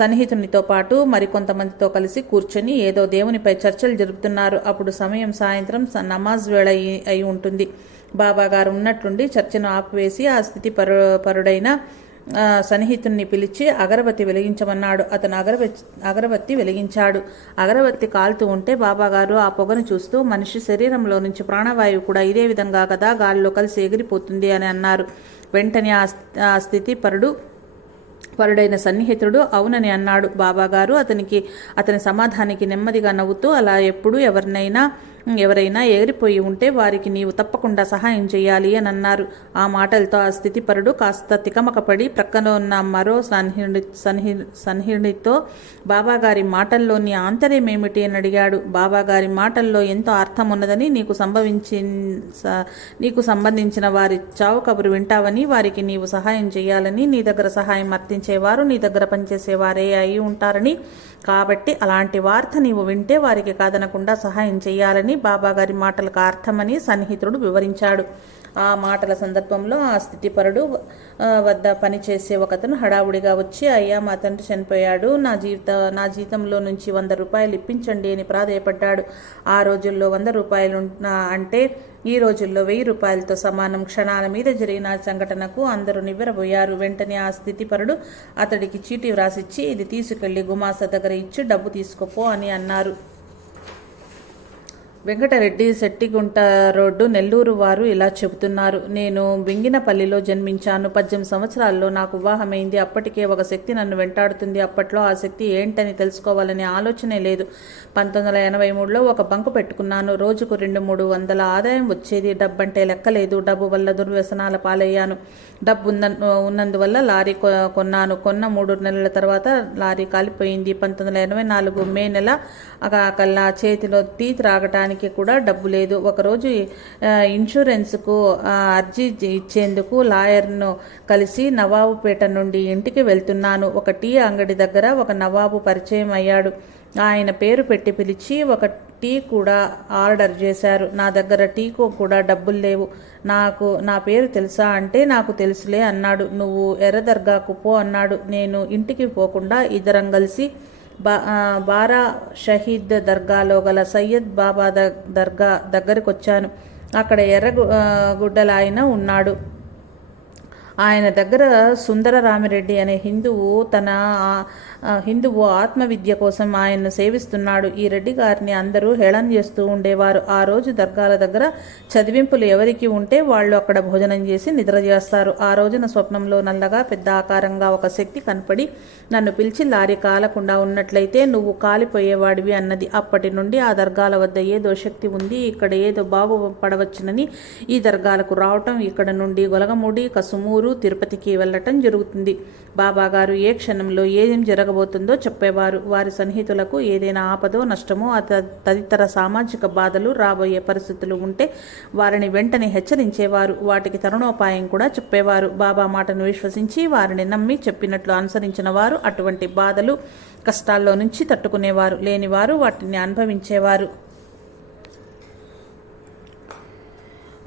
సన్నిహితునితో పాటు మరికొంతమందితో కలిసి కూర్చొని ఏదో దేవునిపై చర్చలు జరుపుతున్నారు. అప్పుడు సమయం సాయంత్రం నమాజ్ వేళ అయి ఉంటుంది. బాబా గారు ఉన్నట్లుండి చర్చను ఆపివేసి ఆ స్థితి పరుడైన సన్నిహితుణ్ణి పిలిచి అగరబత్తి వెలిగించమన్నాడు. అతను అగరబత్తి వెలిగించాడు. అగరబత్తి కాలుతూ ఉంటే బాబాగారు ఆ పొగను చూస్తూ మనిషి శరీరంలో నుంచి ప్రాణవాయువు కూడా ఇదే విధంగా కదా గాలిలో కలిసి ఎగిరిపోతుంది అని అన్నారు. వెంటనే ఆ స్థితి పరుడైన సన్నిహితుడు అవునని అన్నాడు. బాబాగారు అతని సమాధానానికి నెమ్మదిగా నవ్వుతూ అలా ఎప్పుడు ఎవరైనా ఎగిరిపోయి ఉంటే వారికి నీవు తప్పకుండా సహాయం చేయాలి అని అన్నారు. ఆ మాటలతో ఆ స్థితిపరుడు కాస్త తికమకపడి ప్రక్కన ఉన్న మరో సన్నిహితుడితో బాబాగారి మాటల్లోని ఆంతర్యమేమిటి అని అడిగాడు. బాబాగారి మాటల్లో ఎంతో అర్థం ఉన్నదని నీకు సంబంధించిన వారి చావు కబురు వింటావని, వారికి నీవు సహాయం చేయాలని, నీ దగ్గర సహాయం అర్థించేవారు నీ దగ్గర పనిచేసేవారే అయి ఉంటారని, కాబట్టి అలాంటి వార్త నీవు వింటే వారికి కాదనకుండా సహాయం చేయాలని చేయాలని బాబాగారి మాటలకు అర్థమని సన్నిహితుడు వివరించాడు. ఆ మాటల సందర్భంలో ఆ స్థితిపరుడు వద్ద పనిచేసే ఒకతను హడావుడిగా వచ్చి, అయ్యా, మా తండ్రి చనిపోయాడు, నా జీతంలో నుంచి 100 రూపాయలు ఇప్పించండి అని ప్రాధేయపడ్డాడు. ఆ రోజుల్లో 100 రూపాయలు అంటే ఈ రోజుల్లో 1000 రూపాయలతో సమానం. క్షణాల మీద జరిగిన సంఘటనకు అందరూ నివ్వెరబోయారు. వెంటనే ఆ స్థితిపరుడు అతడికి చీటీ వ్రాసిచ్చి, ఇది తీసుకెళ్లి గుమాస్తా దగ్గర ఇచ్చి డబ్బు తీసుకోపో అని అన్నారు. వెంకటరెడ్డి, శెట్టిగుంట రోడ్డు, నెల్లూరు వారు ఇలా చెబుతున్నారు. నేను బింగినపల్లిలో జన్మించాను. 18 సంవత్సరాల్లో నాకు వివాహమైంది. అప్పటికే ఒక శక్తి నన్ను వెంటాడుతుంది. అప్పట్లో ఆ శక్తి ఏంటని తెలుసుకోవాలనే ఆలోచనే లేదు. 1983లో ఒక బంకు పెట్టుకున్నాను. రోజుకు 200-300 ఆదాయం వచ్చేది. డబ్బంటే లెక్కలేదు. డబ్బు వల్ల దుర్వ్యసనాల పాలయ్యాను. డబ్బు ఉన్నందువల్ల లారీ కొన్నాను. కొన్న 3 నెలల తర్వాత లారీ కాలిపోయింది. 1984 మే నెల కల్లా చేతిలో టీ త్రాగటానికి కూడా డబ్బు లేదు. ఒకరోజు ఇన్సూరెన్స్కు అర్జీ ఇచ్చేందుకు లాయర్ను కలిసి నవాబుపేట నుండి ఇంటికి వెళ్తున్నాను. ఒక టీ అంగడి దగ్గర ఒక నవాబు పరిచయం అయ్యాడు. ఆయన పేరు పెట్టి పిలిచి ఒక టీ కూడా ఆర్డర్ చేశారు. నా దగ్గర టీకు కూడా డబ్బులు లేవు. నా పేరు తెలుసా అంటే, నాకు తెలుసులే అన్నాడు. నువ్వు ఎర్ర దర్గాకు పో అన్నాడు. నేను ఇంటికి పోకుండా ఇద్దరం కలిసి బారా షహీద్ దర్గాలో గల సయ్యద్ బాబా దర్గా దగ్గరికి వచ్చాను. అక్కడ ఎర్ర గుడ్డలాయన ఉన్నాడు. ఆయన దగ్గర సుందరరామిరెడ్డి అనే హిందువు ఆత్మవిద్య కోసం ఆయన్ను సేవిస్తున్నాడు. ఈ రెడ్డి గారిని అందరూ హేళన చేస్తూ ఉండేవారు. ఆ రోజు దర్గాల దగ్గర చదివింపులు ఎవరికి ఉంటే వాళ్ళు అక్కడ భోజనం చేసి నిద్ర చేస్తారు. ఆ రోజున స్వప్నంలో నల్లగా పెద్ద ఆకారంగా ఒక శక్తి కనపడి నన్ను పిలిచి, లారీ కాలకుండా ఉన్నట్లయితే నువ్వు కాలిపోయేవాడివి అన్నది. అప్పటి నుండి ఆ దర్గాల వద్ద ఏదో శక్తి ఉంది, ఇక్కడ ఏదో బాగుపడవచ్చునని ఈ దర్గాలకు రావటం, ఇక్కడ నుండి గొలగముడి, కసుమూరు, తిరుపతికి వెళ్ళటం జరుగుతుంది. బాబాగారు ఏ క్షణంలో ఏం జరగబోతుందో చెప్పేవారు. వారి సన్నిహితులకు ఏదైనా ఆపదో, నష్టమో, తదితర సామాజిక బాధలు, రాబోయే పరిస్థితులు ఉంటే వారిని వెంటనే హెచ్చరించేవారు. వాటికి తరుణోపాయం కూడా చెప్పేవారు. బాబా మాటను విశ్వసించి వారిని నమ్మి చెప్పినట్లు అనుసరించిన వారు అటువంటి బాధలు, కష్టాల్లో నుంచి తట్టుకునేవారు. లేనివారు వాటిని అనుభవించేవారు.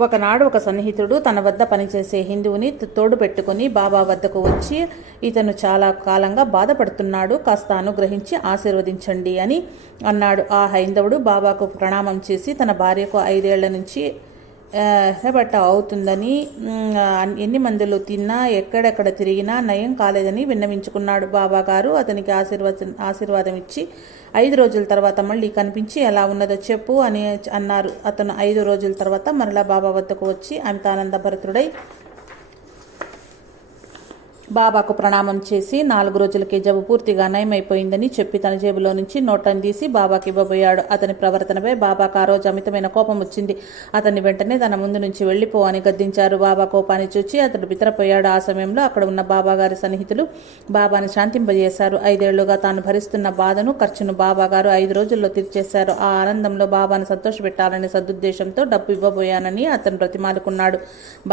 ఒకనాడు ఒక సన్నిహితుడు తన వద్ద పనిచేసే హిందువుని తోడు పెట్టుకుని బాబా వద్దకు వచ్చి, ఇతను చాలా కాలంగా బాధపడుతున్నాడు, కాస్త అనుగ్రహించి ఆశీర్వదించండి అని అన్నాడు. ఆ హైందవుడు బాబాకు ప్రణామం చేసి తన భార్యకు 5 ఏళ్ల నుంచి ఎర్రబట్ట అవుతుందని, ఎన్ని మందులు తిన్నా, ఎక్కడెక్కడ తిరిగినా నయం కాలేదని విన్నవించుకున్నాడు. బాబా గారు అతనికి ఆశీర్వాదం ఇచ్చి 5 రోజుల తర్వాత మళ్ళీ కనిపించి ఎలా ఉన్నదో చెప్పు అని అన్నారు. అతను 5 రోజుల తర్వాత మరలా బాబా వద్దకు వచ్చి అమితానంద భరితుడై బాబాకు ప్రణామం చేసి 4 రోజులకే జబ్బు పూర్తిగా నయమైపోయిందని చెప్పి తన జేబులో నుంచి నోట్లను తీసి బాబాకి ఇవ్వబోయాడు. అతని ప్రవర్తనపై బాబాకు ఆ రోజు అమితమైన కోపం వచ్చింది. అతన్ని వెంటనే తన ముందు నుంచి వెళ్ళిపో అని గద్దించారు. బాబా కోపాన్ని చూచి అతడు బితరపోయాడు. ఆ సమయంలో అక్కడ ఉన్న బాబాగారి సన్నిహితులు బాబాని శాంతింపజేశారు. 5 ఏళ్లుగా తాను భరిస్తున్న బాధను, ఖర్చును బాబాగారు 5 రోజుల్లో తీర్చేశారు. ఆ ఆనందంలో బాబాను సంతోషపెట్టాలనే సదుద్దేశంతో డబ్బు ఇవ్వబోయానని అతను బ్రతిమాలుకున్నాడు.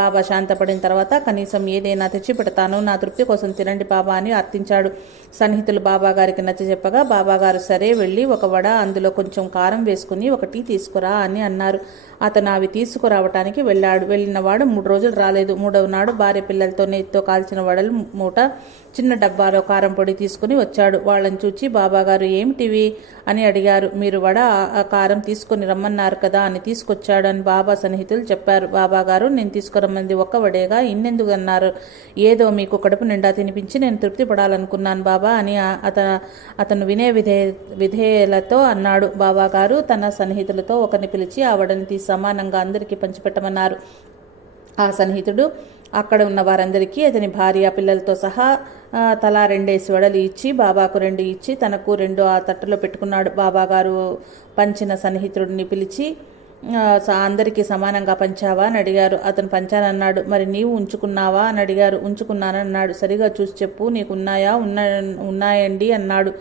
బాబా శాంతపడిన తర్వాత, కనీసం ఏదైనా తెచ్చిపెడతాను, నా తృప్తి కోసం తినండి బాబా అని అర్థించాడు. సన్నిహితులు బాబా గారికి నచ్చజెప్పగా బాబాగారు సరే, వెళ్ళి ఒక వడ, అందులో కొంచెం కారం వేసుకుని ఒక టీ తీసుకురా అని అన్నారు. అతను అవి తీసుకురావటానికి వెళ్ళాడు. వెళ్ళినవాడు 3 రోజులు రాలేదు. 3వ నాడు భార్య పిల్లలతో నెయ్యితో కాల్చిన వడలు మూట, చిన్న డబ్బాలో కారం పొడి తీసుకుని వచ్చాడు. వాళ్ళని చూచి బాబాగారు ఏమిటివి అని అడిగారు. మీరు వడ, కారం తీసుకుని రమ్మన్నారు కదా అని తీసుకొచ్చాడు అని బాబా సన్నిహితులు చెప్పారు. బాబాగారు, నేను తీసుకురమ్మంది ఒక్క వడేగా, ఇన్నెందుకు అన్నారు? ఏదో మీకు కడుపు నిండా తినిపించి నేను తృప్తి పడాలనుకున్నాను బాబా అని అతను విధేయలతో అన్నాడు. బాబాగారు తన సన్నిహితులతో ఒకరిని పిలిచి ఆ వడని తీసి సమానంగా అందరికీ పంచిపెట్టమన్నారు. ఆ సన్నిహితుడు అక్కడ ఉన్న వారందరికీ అతని భార్య పిల్లలతో సహా తలా 2 వడలు ఇచ్చి, బాబాకు 2 ఇచ్చి తనకు 2 ఆ తట్టలో పెట్టుకున్నాడు. బాబాగారు పంచిన సన్నిహితుడిని పిలిచి అందరికీ సమానంగా పంచావా అని అడిగారు. అతను పంచానన్నాడు. మరి నీవు ఉంచుకున్నావా అని అడిగారు. ఉంచుకున్నానన్నాడు. సరిగా చూసి చెప్పు, నీకు ఉన్నాయండి అన్నాడు.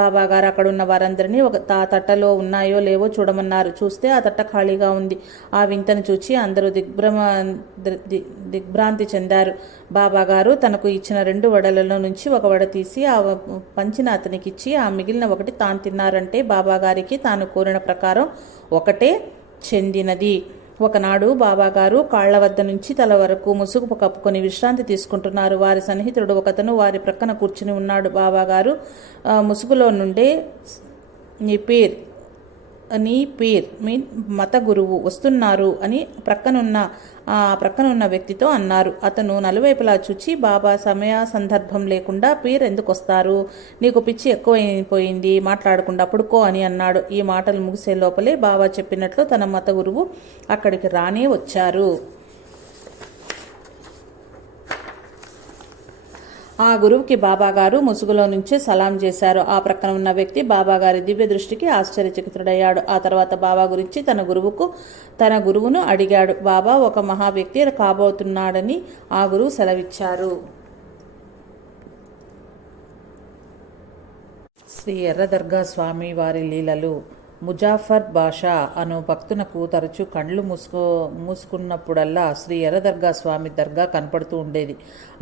బాబాగారు అక్కడ ఉన్న వారందరినీ ఆ తట్టలో ఉన్నాయో లేవో చూడమన్నారు. చూస్తే ఆ తట్ట ఖాళీగా ఉంది. ఆ వింతను చూచి అందరూ దిగ్భ్రాంతి చెందారు. బాబాగారు తనకు ఇచ్చిన 2 వడలలో నుంచి ఒక వడ తీసి ఆ పంచిన అతనికిచ్చి ఆ మిగిలిన ఒకటి తాను తిన్నారంటే బాబాగారికి తాను కోరిన ప్రకారం ఒకటే చెందినది. ఒకనాడు బాబాగారు కాళ్ల వద్ద నుంచి తల వరకు ముసుగు కప్పుకొని విశ్రాంతి తీసుకుంటున్నారు. వారి సన్నిహితుడు ఒకతను వారి ప్రక్కన కూర్చుని ఉన్నాడు. బాబాగారు ముసుగులో నుండే నీ పీర్ మీన్ మత గురువు వస్తున్నారు అని ప్రక్కనున్న వ్యక్తితో అన్నారు. అతను నలువైపులా చూచి, బాబా సమయ సందర్భం లేకుండా పీర్ ఎందుకు వస్తారు? నీకు పిచ్చి ఎక్కువైపోయింది, మాట్లాడకుండా పడుకో అని అన్నాడు. ఈ మాటలు ముగిసే లోపలే బాబా చెప్పినట్లు తన మత గురువు అక్కడికి రానే వచ్చారు. ఆ గురువుకి బాబాగారు ముసుగులో నుంచి సలాం చేశారు. ఆ ప్రక్కన ఉన్న వ్యక్తి బాబాగారి దివ్య దృష్టికి ఆశ్చర్యచకితుడయ్యాడు. ఆ తర్వాత బాబా గురించి తన గురువును అడిగాడు. బాబా ఒక మహా వ్యక్తి కాబోతున్నాడని ఆ గురువు సెలవిచ్చారు. శ్రీ ఎర్రదర్గా స్వామి వారి లీలలు. ముజాఫర్ బాషా అను భక్తునకు తరచూ కండ్లు మూసుకున్నప్పుడల్లా శ్రీ ఎర్రదర్గా స్వామి దర్గా కనపడుతూ ఉండేది.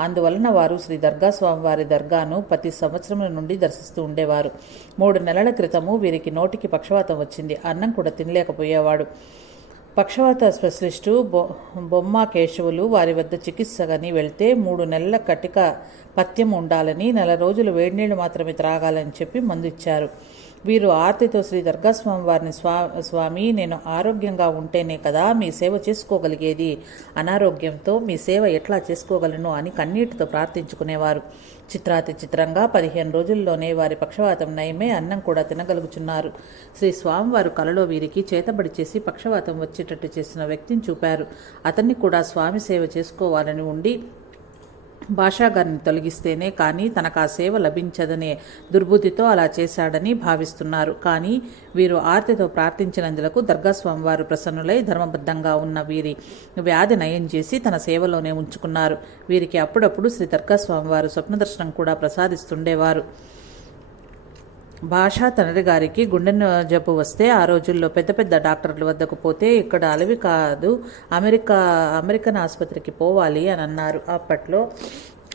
అందువలన వారు శ్రీ దర్గా స్వామి వారి దర్గాను ప్రతి సంవత్సరం నుండి దర్శిస్తూ ఉండేవారు. 3 నెలల క్రితము వీరికి నోటికి పక్షవాతం వచ్చింది. అన్నం కూడా తినలేకపోయేవాడు. పక్షవాత స్పెషలిస్టు బొమ్మ కేశవులు వారి వద్ద చికిత్సగని వెళ్తే 3 నెలల కటిక పథ్యం ఉండాలని, 4 రోజులు వేడినీళ్లు మాత్రమే త్రాగాలని చెప్పి మందు ఇచ్చారు. వీరు ఆర్తితో శ్రీ దర్గాస్వామి వారిని స్వామి, నేను ఆరోగ్యంగా ఉంటేనే కదా మీ సేవ చేసుకోగలిగేది, అనారోగ్యంతో మీ సేవ ఎట్లా చేసుకోగలను అని కన్నీటితో ప్రార్థించుకునేవారు. చిత్రాతి చిత్రంగా 15 రోజుల్లోనే వారి పక్షవాతం నయమే, అన్నం కూడా తినగలుగుచున్నారు. శ్రీ స్వామివారు కలలో వీరికి చేతబడి చేసి పక్షవాతం వచ్చేటట్టు చేసిన వ్యక్తిని చూపారు. అతన్ని కూడా స్వామి సేవ చేసుకోవాలని ఉండి భాషాగారిని తొలగిస్తేనే కానీ తనకు ఆ సేవ లభించదనే దుర్బుద్ధితో అలా చేశాడని భావిస్తున్నారు. కానీ వీరు ఆర్తితో ప్రార్థించినందులకు దర్గాస్వామి వారు ప్రసన్నులై ధర్మబద్ధంగా ఉన్న వీరి వ్యాధి నయం చేసి తన సేవలోనే ఉంచుకున్నారు. వీరికి అప్పుడప్పుడు శ్రీ దర్గాస్వామి వారు స్వప్నదర్శనం కూడా ప్రసాదిస్తుండేవారు. భాషా తండ్రి గారికి గుండె జబ్బు వస్తే ఆ రోజుల్లో పెద్ద పెద్ద డాక్టర్ల వద్దకు పోతే ఇక్కడ అలవి కాదు, అమెరికన్ ఆసుపత్రికి పోవాలి అని అన్నారు. అప్పట్లో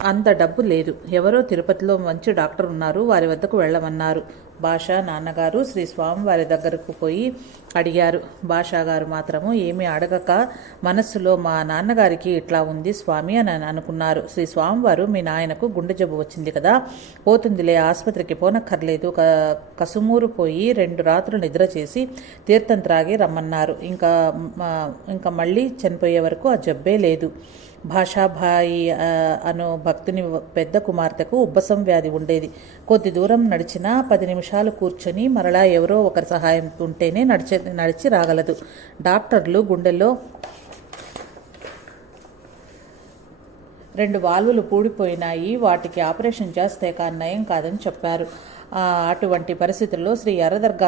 అంత డబ్బు లేదు. ఎవరో తిరుపతిలో మంచి డాక్టర్ ఉన్నారు, వారి వద్దకు వెళ్ళమన్నారు. భాషా నాన్నగారు శ్రీ స్వామివారి దగ్గరకు పోయి అడిగారు. భాషా గారు మాత్రము ఏమీ అడగక మనస్సులో మా నాన్నగారికి ఇట్లా ఉంది స్వామి అని అనుకున్నారు. శ్రీ స్వామివారు, మీ నాయనకు గుండె జబ్బు వచ్చింది కదా, పోతుందిలే, ఆసుపత్రికి పోనక్కర్లేదు, కసుమూరు పోయి 2 రాత్రులు నిద్ర చేసి తీర్థం త్రాగి రమ్మన్నారు. ఇంకా మళ్ళీ చనిపోయే వరకు ఆ జబ్బే లేదు. భాషాభాయి అను భక్తుని పెద్ద కుమార్తెకు ఉబ్బసం వ్యాధి ఉండేది. కొద్ది దూరం నడిచినా 10 నిమిషాలు కూర్చొని మరలా ఎవరో ఒకరి సహాయం ఉంటేనే నడిచి రాగలదు. డాక్టర్లు గుండెల్లో 2 వాల్వులు పూడిపోయినాయి, వాటికి ఆపరేషన్ చేస్తే కానీ నయం కాదని చెప్పారు. అటువంటి పరిస్థితుల్లో శ్రీ ఎర్రదర్గా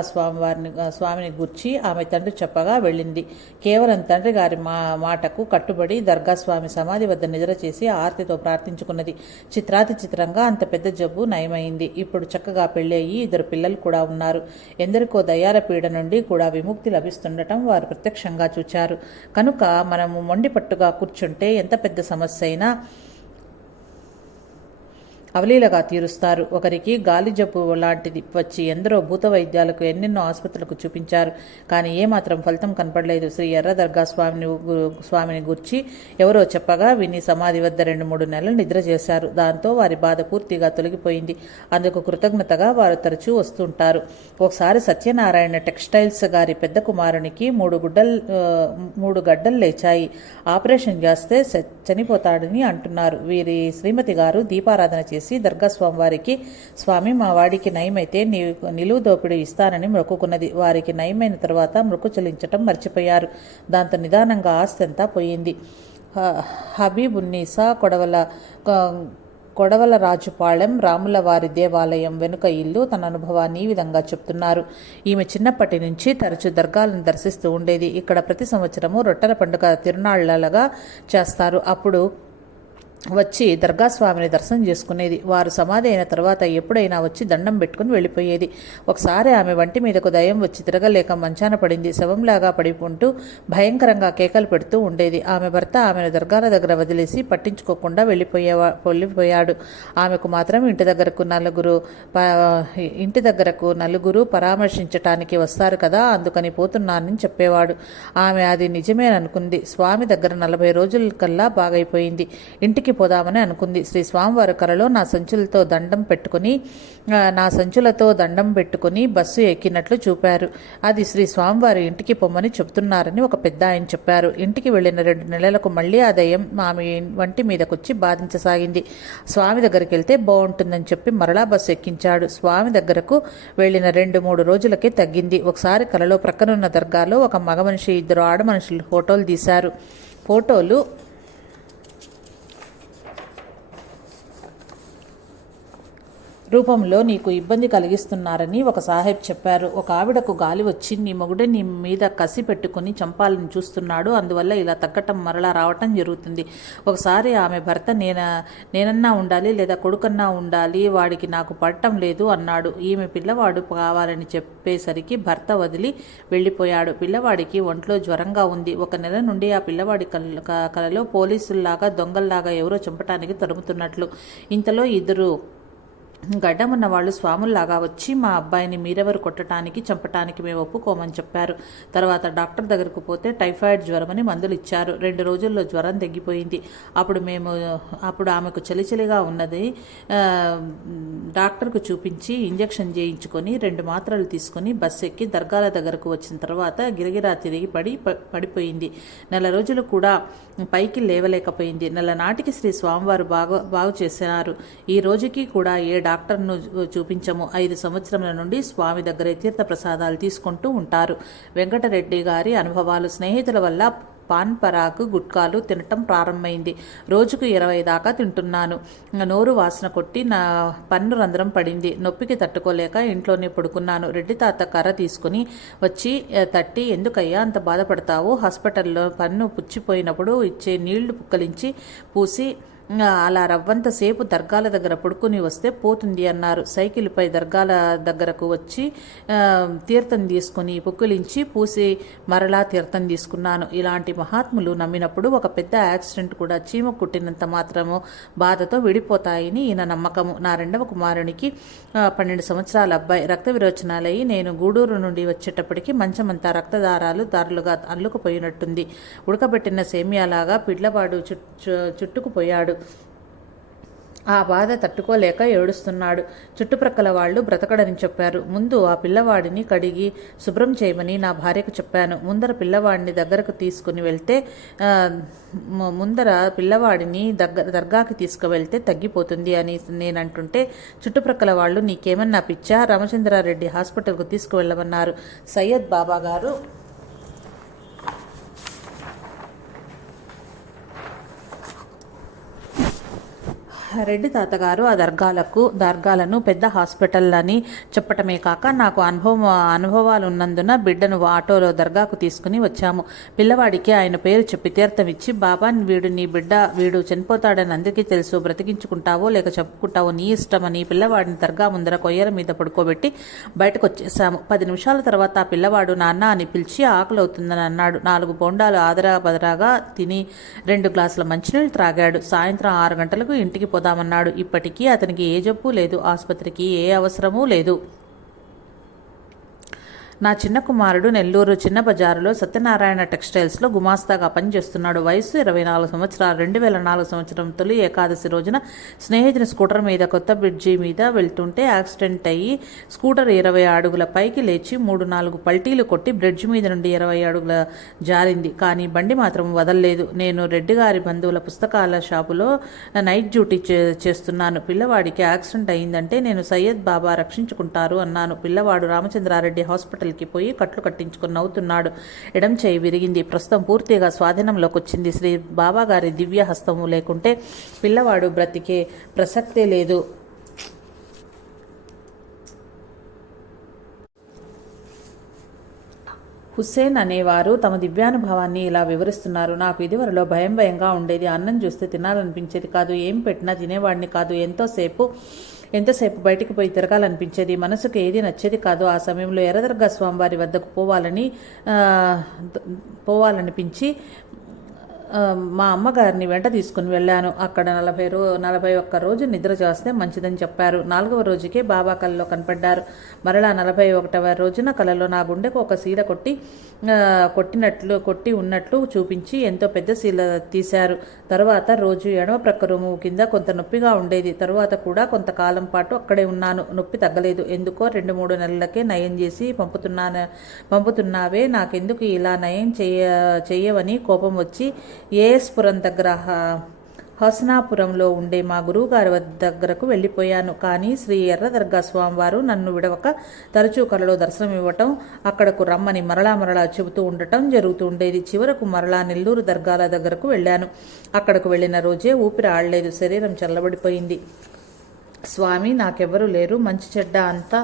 స్వామిని గూర్చి ఆమె తండ్రి చెప్పగా వెళ్ళింది. కేవలం తండ్రి గారి మాటకు కట్టుబడి దర్గాస్వామి సమాధి వద్ద నిద్ర చేసి ఆర్తితో ప్రార్థించుకున్నది. చిత్రాతి చిత్రంగా అంత పెద్ద జబ్బు నయమైంది. ఇప్పుడు చక్కగా పెళ్ళయి 2 పిల్లలు కూడా ఉన్నారు. ఎందరికో దయ్యాల పీడ నుండి కూడా విముక్తి లభిస్తుండటం వారు ప్రత్యక్షంగా చూచారు. కనుక మనము మొండిపట్టుగా కూర్చుంటే ఎంత పెద్ద సమస్య అయినా అవలీలగా తీరుస్తారు. ఒకరికి గాలి జబ్బు లాంటిది వచ్చి ఎందరో భూత వైద్యాలకు ఎన్నెన్నో ఆసుపత్రులకు చూపించారు. కానీ ఏమాత్రం ఫలితం కనపడలేదు. శ్రీ ఎర్రదర్గా స్వామిని గుర్చి ఎవరో చెప్పగా విని సమాధి వద్ద 2-3 నెలలు నిద్ర చేశారు. దాంతో వారి బాధ పూర్తిగా తొలగిపోయింది. అందుకు కృతజ్ఞతగా వారు తరచూ వస్తుంటారు. ఒకసారి సత్యనారాయణ టెక్స్టైల్స్ గారి పెద్ద కుమారునికి 3 గడ్డలు లేచాయి. ఆపరేషన్ చేస్తే చనిపోతాడని అంటున్నారు. వీరి శ్రీమతి గారు దీపారాధన చేసి దర్గాస్వామి వారికి, స్వామి మా వాడికి నయమైతే నిలువు దోపిడీ ఇస్తానని మొక్కుకున్నది. వారికి నయమైన తర్వాత మొక్కు చెల్లించటం మర్చిపోయారు. దాంతో నిదానంగా ఆస్తి అంతా పోయింది. హబీబున్నీసా కొడవలరాజుపాళెం రాములవారి దేవాలయం వెనుక ఇల్లు. తన అనుభవాన్ని ఈ విధంగా చెప్తున్నారు. ఈమె చిన్నప్పటి నుంచి తరచూ దర్గాలను దర్శిస్తూ ఉండేది. ఇక్కడ ప్రతి సంవత్సరము రొట్టెల పండుగ తిరునాళ్లగా చేస్తారు. అప్పుడు వచ్చి దర్గా స్వామిని దర్శనం చేసుకునేది. వారు సమాధి అయిన తర్వాత ఎప్పుడైనా వచ్చి దండం పెట్టుకుని వెళ్ళిపోయేది. ఒకసారి ఆమె వంటి మీదకు దయ్యం వచ్చి తిరగలేక మంచాన పడింది. శవంలాగా పడిపోంటూ భయంకరంగా కేకలు పెడుతూ ఉండేది. ఆమె భర్త ఆమెను దర్గాల దగ్గర వదిలేసి పట్టించుకోకుండా వెళ్ళిపోయాడు. ఆమెకు మాత్రం ఇంటి దగ్గరకు నలుగురు పరామర్శించటానికి వస్తారు కదా, అందుకని పోతున్నానని చెప్పేవాడు. ఆమె అది నిజమేననుకుంది. స్వామి దగ్గర 40 రోజుల కల్లా బాగైపోయింది. ఇంటికి పోదామని అనుకుంది. శ్రీ స్వామివారి కలలో నా సంచులతో దండం పెట్టుకుని బస్సు ఎక్కినట్లు చూపారు. అది శ్రీ స్వామివారి ఇంటికి పొమ్మని చెబుతున్నారని ఒక పెద్ద ఆయన చెప్పారు. ఇంటికి వెళ్లిన 2 నెలలకు మళ్లీ ఆ దయ్యం ఆమె వంటి మీదకొచ్చి బాధించసాగింది. స్వామి దగ్గరికి వెళ్తే బాగుంటుందని చెప్పి మరలా బస్సు ఎక్కించాడు. స్వామి దగ్గరకు వెళ్లిన 2-3 రోజులకే తగ్గింది. ఒకసారి కలలో ప్రక్కనున్న దర్గాలో ఒక మగ మనిషి, 2 ఆడ మనుషులు ఫోటోలు తీశారు. ఫోటోలు రూపంలో నీకు ఇబ్బంది కలిగిస్తున్నారని ఒక సాహెబ్ చెప్పారు. ఒక ఆవిడకు గాలి వచ్చి నీ మొగుడే నీ మీద కసి పెట్టుకుని చంపాలని చూస్తున్నాడు, అందువల్ల ఇలా తగ్గటం మరలా రావటం జరుగుతుంది. ఒకసారి ఆమె భర్త నేనన్నా ఉండాలి లేదా కొడుకన్నా ఉండాలి, వాడికి నాకు పడటం లేదు అన్నాడు. ఈమె పిల్లవాడు కావాలని చెప్పేసరికి భర్త వదిలి వెళ్ళిపోయాడు. పిల్లవాడికి ఒంట్లో జ్వరంగా ఉంది. 1 నెల నుండి ఆ పిల్లవాడి కలలో పోలీసుల్లాగా దొంగల్లాగా ఎవరో చంపటానికి తరుముతున్నట్లు. ఇంతలో 2 గడ్డమున్న వాళ్ళు స్వాముల్లాగా వచ్చి మా అబ్బాయిని మీరెవరు కొట్టడానికి చంపటానికి మేము ఒప్పుకోమని చెప్పారు. తర్వాత డాక్టర్ దగ్గరకు పోతే టైఫాయిడ్ జ్వరమని మందులు ఇచ్చారు. 2 రోజుల్లో జ్వరం తగ్గిపోయింది. అప్పుడు ఆమెకు చలిచలిగా ఉన్నది. డాక్టర్కు చూపించి ఇంజెక్షన్ చేయించుకొని 2 మాత్రలు తీసుకుని బస్సు ఎక్కి దర్గాల దగ్గరకు వచ్చిన తర్వాత గిరగిరా తిరిగి పడిపోయింది. 1 నెల రోజులు కూడా పైకి లేవలేకపోయింది. 1 నెల నాటికి శ్రీ స్వామివారు బాగు చేశారు. ఈ రోజుకి కూడా డాక్టర్ను చూపించము. 5 సంవత్సరముల నుండి స్వామి దగ్గరే తీర్థ ప్రసాదాలు తీసుకుంటూ ఉంటారు. వెంకటరెడ్డి గారి అనుభవాలు. స్నేహితుల వల్ల పాన్ పరాకు గుట్కాలు తినటం ప్రారంభమైంది. రోజుకు 20 దాకా తింటున్నాను. నోరు వాసన కొట్టి నా పన్ను రంధ్రం పడింది. నొప్పికి తట్టుకోలేక ఇంట్లోనే పడుకున్నాను. రెడ్డి తాత కర్ర తీసుకుని వచ్చి తట్టి, ఎందుకయ్యా అంత బాధపడతావు? హాస్పిటల్లో పన్ను పుచ్చిపోయినప్పుడు ఇచ్చే నీళ్లు పుక్కలించి పూసి అలా రవ్వంతసేపు దర్గాల దగ్గర పడుకుని వస్తే పోతుంది అన్నారు. సైకిల్పై దర్గాల దగ్గరకు వచ్చి తీర్థం తీసుకుని పుక్కిలించి పూసి మరలా తీర్థం తీసుకున్నాను. ఇలాంటి మహాత్ములు నమ్మినప్పుడు ఒక పెద్ద యాక్సిడెంట్ కూడా చీమ కుట్టినంత మాత్రము బాధతో విడిపోతాయని ఈయన నమ్మకము. నా 2వ కుమారునికి 12 సంవత్సరాల అబ్బాయి. రక్త విరోచనాలయ్యి నేను గూడూరు నుండి వచ్చేటప్పటికి మంచమంతా రక్తదారాలు దారులుగా అల్లుకుపోయినట్టుంది. ఉడకబెట్టిన సేమియాలాగా పిల్లవాడు చుట్టుకుపోయాడు. ఆ బాధ తట్టుకోలేక ఏడుస్తున్నాడు. చుట్టుప్రక్కల వాళ్ళు బ్రతకడని చెప్పారు. ముందు ఆ పిల్లవాడిని కడిగి శుభ్రం చేయమని నా భార్యకు చెప్పాను. ముందర పిల్లవాడిని దగ్గరకు తీసుకుని వెళ్తే దర్గాకి తీసుకువెళ్తే తగ్గిపోతుంది అని నేనంటుంటే చుట్టుప్రక్కల వాళ్ళు నీకేమన్నా పిచ్చా, రామచంద్రారెడ్డి హాస్పిటల్కు తీసుకువెళ్ళమన్నారు. సయ్యద్ బాబా గారు రెడ్డి తాతగారు ఆ దర్గాలను పెద్ద హాస్పిటల్ అని చెప్పటమే కాక నాకు అనుభవాలు ఉన్నందున బిడ్డను ఆటోలో దర్గాకు తీసుకుని వచ్చాము. పిల్లవాడికి ఆయన పేరు చెప్పి తీర్థం ఇచ్చి, బాబా వీడు నీ బిడ్డ, వీడు చనిపోతాడని అందరికీ తెలుసు, బ్రతికించుకుంటావో లేక చెప్పుకుంటావో నీ ఇష్టమని పిల్లవాడిని దర్గా ముందర కొయ్యల మీద పడుకోబెట్టి బయటకు వచ్చేసాము. 10 నిమిషాల తర్వాత ఆ పిల్లవాడు నాన్న అని పిలిచి ఆకలి అన్నాడు. 4 బొండాలు ఆదరా బదరాగా తిని 2 గ్లాసుల మంచినీళ్ళు త్రాగాడు. సాయంత్రం 6 గంటలకు ఇంటికి పోదామన్నాడు. ఇప్పటికీ అతనికి ఏ జబ్బు లేదు, ఆసుపత్రికి ఏ అవసరమూ లేదు. నా చిన్న కుమారుడు నెల్లూరు చిన్న బజారులో సత్యనారాయణ టెక్స్టైల్స్లో గుమాస్తాగా పనిచేస్తున్నాడు. వయసు 24 సంవత్సరాలు. 2004 సంవత్సరం తొలి ఏకాదశి రోజున స్నేహితుని స్కూటర్ మీద కొత్త బ్రిడ్జి మీద వెళ్తుంటే యాక్సిడెంట్ అయ్యి స్కూటర్ 20 అడుగుల పైకి లేచి 3-4 పల్టీలు కొట్టి బ్రిడ్జి మీద నుండి 20 అడుగుల జారింది. కానీ బండి మాత్రం వదలలేదు. నేను రెడ్డి గారి బంధువుల పుస్తకాల షాపులో నైట్ డ్యూటీ చేస్తున్నాను. పిల్లవాడికి యాక్సిడెంట్ అయిందంటే నేను సయ్యద్ బాబా రక్షించుకుంటారు అన్నాను. పిల్లవాడు రామచంద్రారెడ్డి హాస్పిటల్ హాస్పిటల్కి పోయి కట్లు కట్టించుకుని నవ్వుతున్నాడు. ఎడం చేయి విరిగింది. ప్రస్తుతం పూర్తిగా స్వాధీనంలోకి వచ్చింది. శ్రీ బాబాగారి దివ్య హస్తము లేకుంటే పిల్లవాడు బ్రతికే ప్రసక్తే లేదు. హుస్సేన్ అనేవారు తమ దివ్యానుభవాన్ని ఇలా వివరిస్తున్నారు. నాకు ఇదివరలో భయంగా ఉండేది. అన్నం చూస్తే తినాలనిపించేది కాదు. ఏం పెట్టినా తినేవాడిని కాదు. ఎంతసేపు బయటికి పోయి తిరగాలనిపించేది. మనసుకు ఏది నచ్చేది కాదు. ఆ సమయంలో ఎర్రదర్గా స్వామివారి వద్దకు పోవాలనిపించి మా అమ్మగారిని వెంట తీసుకుని వెళ్ళాను. అక్కడ 41 రోజు నిద్ర చేస్తే మంచిదని చెప్పారు. 4వ రోజుకే బాబా కలలో కనపడ్డారు. మరలా 41వ రోజున కలలో నా గుండెకు ఒక శీల కొట్టి ఉన్నట్లు చూపించి ఎంతో పెద్ద శీల తీశారు. తరువాత రోజు ఎడమ ప్రక్క రొమ్ము కింద కొంత నొప్పిగా ఉండేది. తరువాత కూడా కొంతకాలం పాటు అక్కడే ఉన్నాను. నొప్పి తగ్గలేదు. ఎందుకో 2-3 నెలలకే నయం చేసి పంపుతున్నావే, నాకెందుకు ఇలా నయం చేయవని కోపం వచ్చి ఏఎస్పురం దగ్గర హసనాపురంలో ఉండే మా గురువుగారి దగ్గరకు వెళ్ళిపోయాను. కానీ శ్రీ ఎర్రదర్గా స్వామివారు నన్ను విడవక తరచూ కలలో దర్శనం ఇవ్వటం, అక్కడకు రమ్మని మరలా చెబుతూ ఉండటం జరుగుతూ ఉండేది. చివరకు మరలా నెల్లూరు దర్గాల దగ్గరకు వెళ్ళాను. అక్కడకు వెళ్ళిన రోజే ఊపిరి ఆడలేదు. శరీరం చల్లబడిపోయింది. స్వామి, నాకెవ్వరూ లేరు. మంచి చెడ్డ అంతా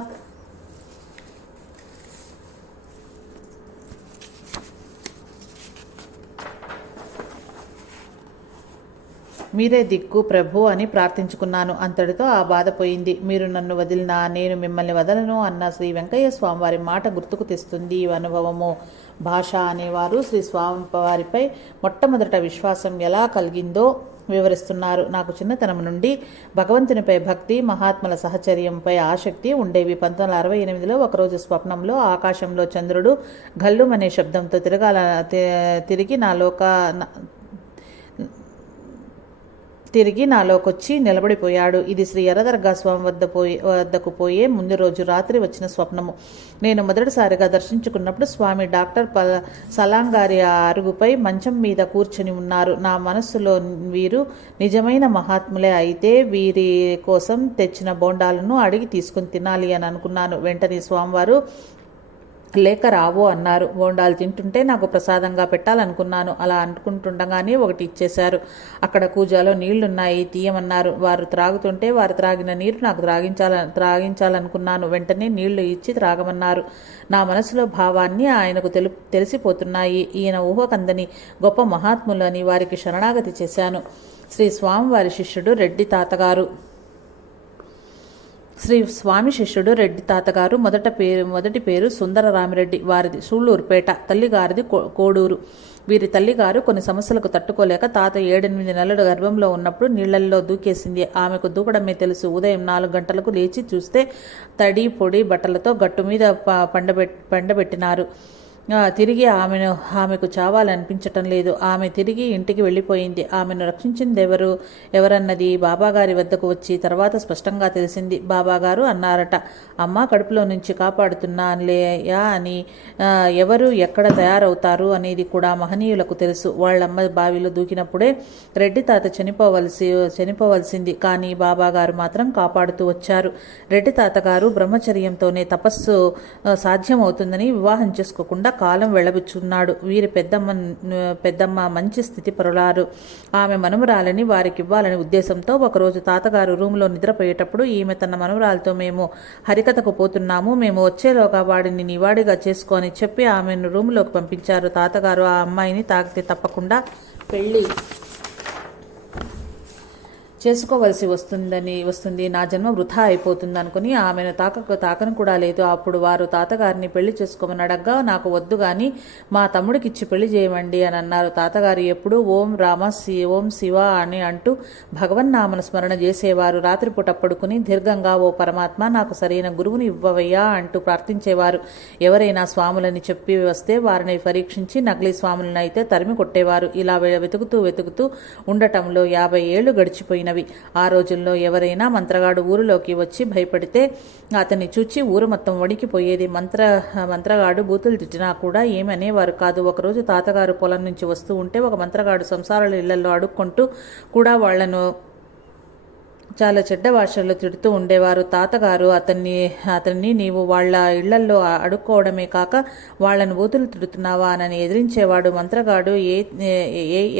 మీరే దిక్కు ప్రభు అని ప్రార్థించుకున్నాను. అంతటితో ఆ బాధ పోయింది. మీరు నన్ను వదిలినా నేను మిమ్మల్ని వదలను అన్న శ్రీ వెంకయ్య స్వామివారి మాట గుర్తుకు తెస్తుంది ఈ అనుభవము. భాష అనేవారు శ్రీ స్వామివారిపై మొట్టమొదట విశ్వాసం ఎలా కలిగిందో వివరిస్తున్నారు. నాకు చిన్నతనం నుండి భగవంతునిపై భక్తి, మహాత్ముల సహచర్యంపై ఆసక్తి ఉండేవి. 1968లో ఒకరోజు స్వప్నంలో ఆకాశంలో చంద్రుడు గల్లుమనే శబ్దంతో తిరిగి నాలోకొచ్చి నిలబడిపోయాడు. ఇది శ్రీ ఎర్రదర్గా స్వామి వద్దకు పోయే ముందు రోజు రాత్రి వచ్చిన స్వప్నము. నేను మొదటిసారిగా దర్శించుకున్నప్పుడు స్వామి డాక్టర్ సలాం గారి అరుగుపై మంచం మీద కూర్చొని ఉన్నారు. నా మనస్సులో వీరు నిజమైన మహాత్ములే అయితే వీరి కోసం తెచ్చిన బోండాలను అడిగి తీసుకుని తినాలి అని అనుకున్నాను. వెంటనే స్వామివారు లేక రావో అన్నారు. బోండాలు తింటుంటే నాకు ప్రసాదంగా పెట్టాలనుకున్నాను. అలా అనుకుంటుండగానే ఒకటి ఇచ్చేశారు. అక్కడ కూజాలో నీళ్లున్నాయి, తీయమన్నారు. వారు త్రాగుతుంటే వారు త్రాగిన నీరు నాకు త్రాగించాలనుకున్నాను. వెంటనే నీళ్లు ఇచ్చి త్రాగమన్నారు. నా మనసులో భావాన్ని ఆయనకు తెలిసిపోతున్నాయి. ఈయన ఊహకందని గొప్ప మహాత్ములు అని వారికి శరణాగతి చేశాను. శ్రీ స్వామివారి శిష్యుడు రెడ్డి తాతగారు. శ్రీ స్వామి శిష్యుడు రెడ్డి తాతగారు. మొదటి పేరు సుందరరామిరెడ్డి. వారిది సూళ్లూరుపేట. తల్లిగారిది కోడూరు. వీరి తల్లిగారు కొన్ని సమస్యలకు తట్టుకోలేక తాత 7-8 నెలలు గర్భంలో ఉన్నప్పుడు నీళ్లల్లో దూకేసింది. ఆమెకు దూకడమే తెలుసు. ఉదయం 4 గంటలకు లేచి చూస్తే తడి పొడి బట్టలతో గట్టు మీద పండబెట్టినారు. తిరిగి ఆమెకు చావాలనిపించటం లేదు. ఆమె తిరిగి ఇంటికి వెళ్ళిపోయింది. ఆమెను రక్షించింది ఎవరన్నది బాబాగారి వద్దకు వచ్చి తర్వాత స్పష్టంగా తెలిసింది. బాబాగారు అన్నారట, అమ్మ కడుపులో నుంచి కాపాడుతున్నానులేయా అని. ఎవరు ఎక్కడ తయారవుతారు అనేది కూడా మహనీయులకు తెలుసు. వాళ్ళమ్మ బావిలో దూకినప్పుడే రెడ్డి తాత చనిపోవలసింది. కానీ బాబాగారు మాత్రం కాపాడుతూ వచ్చారు. రెడ్డి తాతగారు బ్రహ్మచర్యంతోనే తపస్సు సాధ్యమవుతుందని వివాహం చేసుకోకుండా కాలం వెళ్ళబుచ్చున్నాడు. వీరి పెద్దమ్మ మంచి స్థితి పరులారు. ఆమె మనుమరాలని వారికి ఇవ్వాలని ఉద్దేశంతో ఒకరోజు తాతగారు రూమ్లో నిద్రపోయేటప్పుడు ఈమె తన మనుమరాలతో మేము హరికథకు పోతున్నాము, మేము వచ్చేలోగా వాడిని నీవాడిగా చేసుకోని చెప్పి ఆమెను రూమ్లోకి పంపించారు. తాతగారు ఆ అమ్మాయిని తాకితే తప్పకుండా పెళ్లి చేసుకోవలసి వస్తుంది, నా జన్మ వృధా అయిపోతుంది అనుకుని ఆమెను తాకను కూడా లేదు. అప్పుడు వారు తాతగారిని పెళ్లి చేసుకోమని అడగ్గా నాకు వద్దు గాని మా తమ్ముడికిచ్చి పెళ్లి చేయమండి అని అన్నారు. తాతగారు ఎప్పుడూ ఓం రామ ఓం శివ అని అంటూ భగవన్నామను స్మరణ చేసేవారు. రాత్రిపూట పడుకుని దీర్ఘంగా ఓ పరమాత్మ నాకు సరైన గురువుని ఇవ్వవయ్యా అంటూ ప్రార్థించేవారు. ఎవరైనా స్వాములని చెప్పి వస్తే వారిని పరీక్షించి నకిలీ స్వాములను అయితే తరిమి కొట్టేవారు. ఇలా వెతుకుతూ ఉండటంలో 50 ఏళ్లు గడిచిపోయినవి. ఆ రోజుల్లో ఎవరైనా మంత్రగాడు ఊరిలోకి వచ్చి భయపడితే అతన్ని చూచి ఊరు మొత్తం వణికిపోయేది. మంత్రగాడు బూతులు తిట్టినా కూడా ఏమి అనేవారు కాదు. ఒకరోజు తాతగారు పొలం నుంచి వస్తూ ఉంటే ఒక మంత్రగాడు సంసారాల ఇళ్లలో అడుక్కుంటూ కూడా వాళ్లను చాలా చెడ్డ భాషల్లో తిడుతూ ఉండేవారు. తాతగారు అతన్ని నీవు వాళ్ళ ఇళ్లల్లో అడుక్కోవడమే కాక వాళ్ళను బూతులు తిడుతున్నావా అని ఎదిరించేవాడు. మంత్రగాడు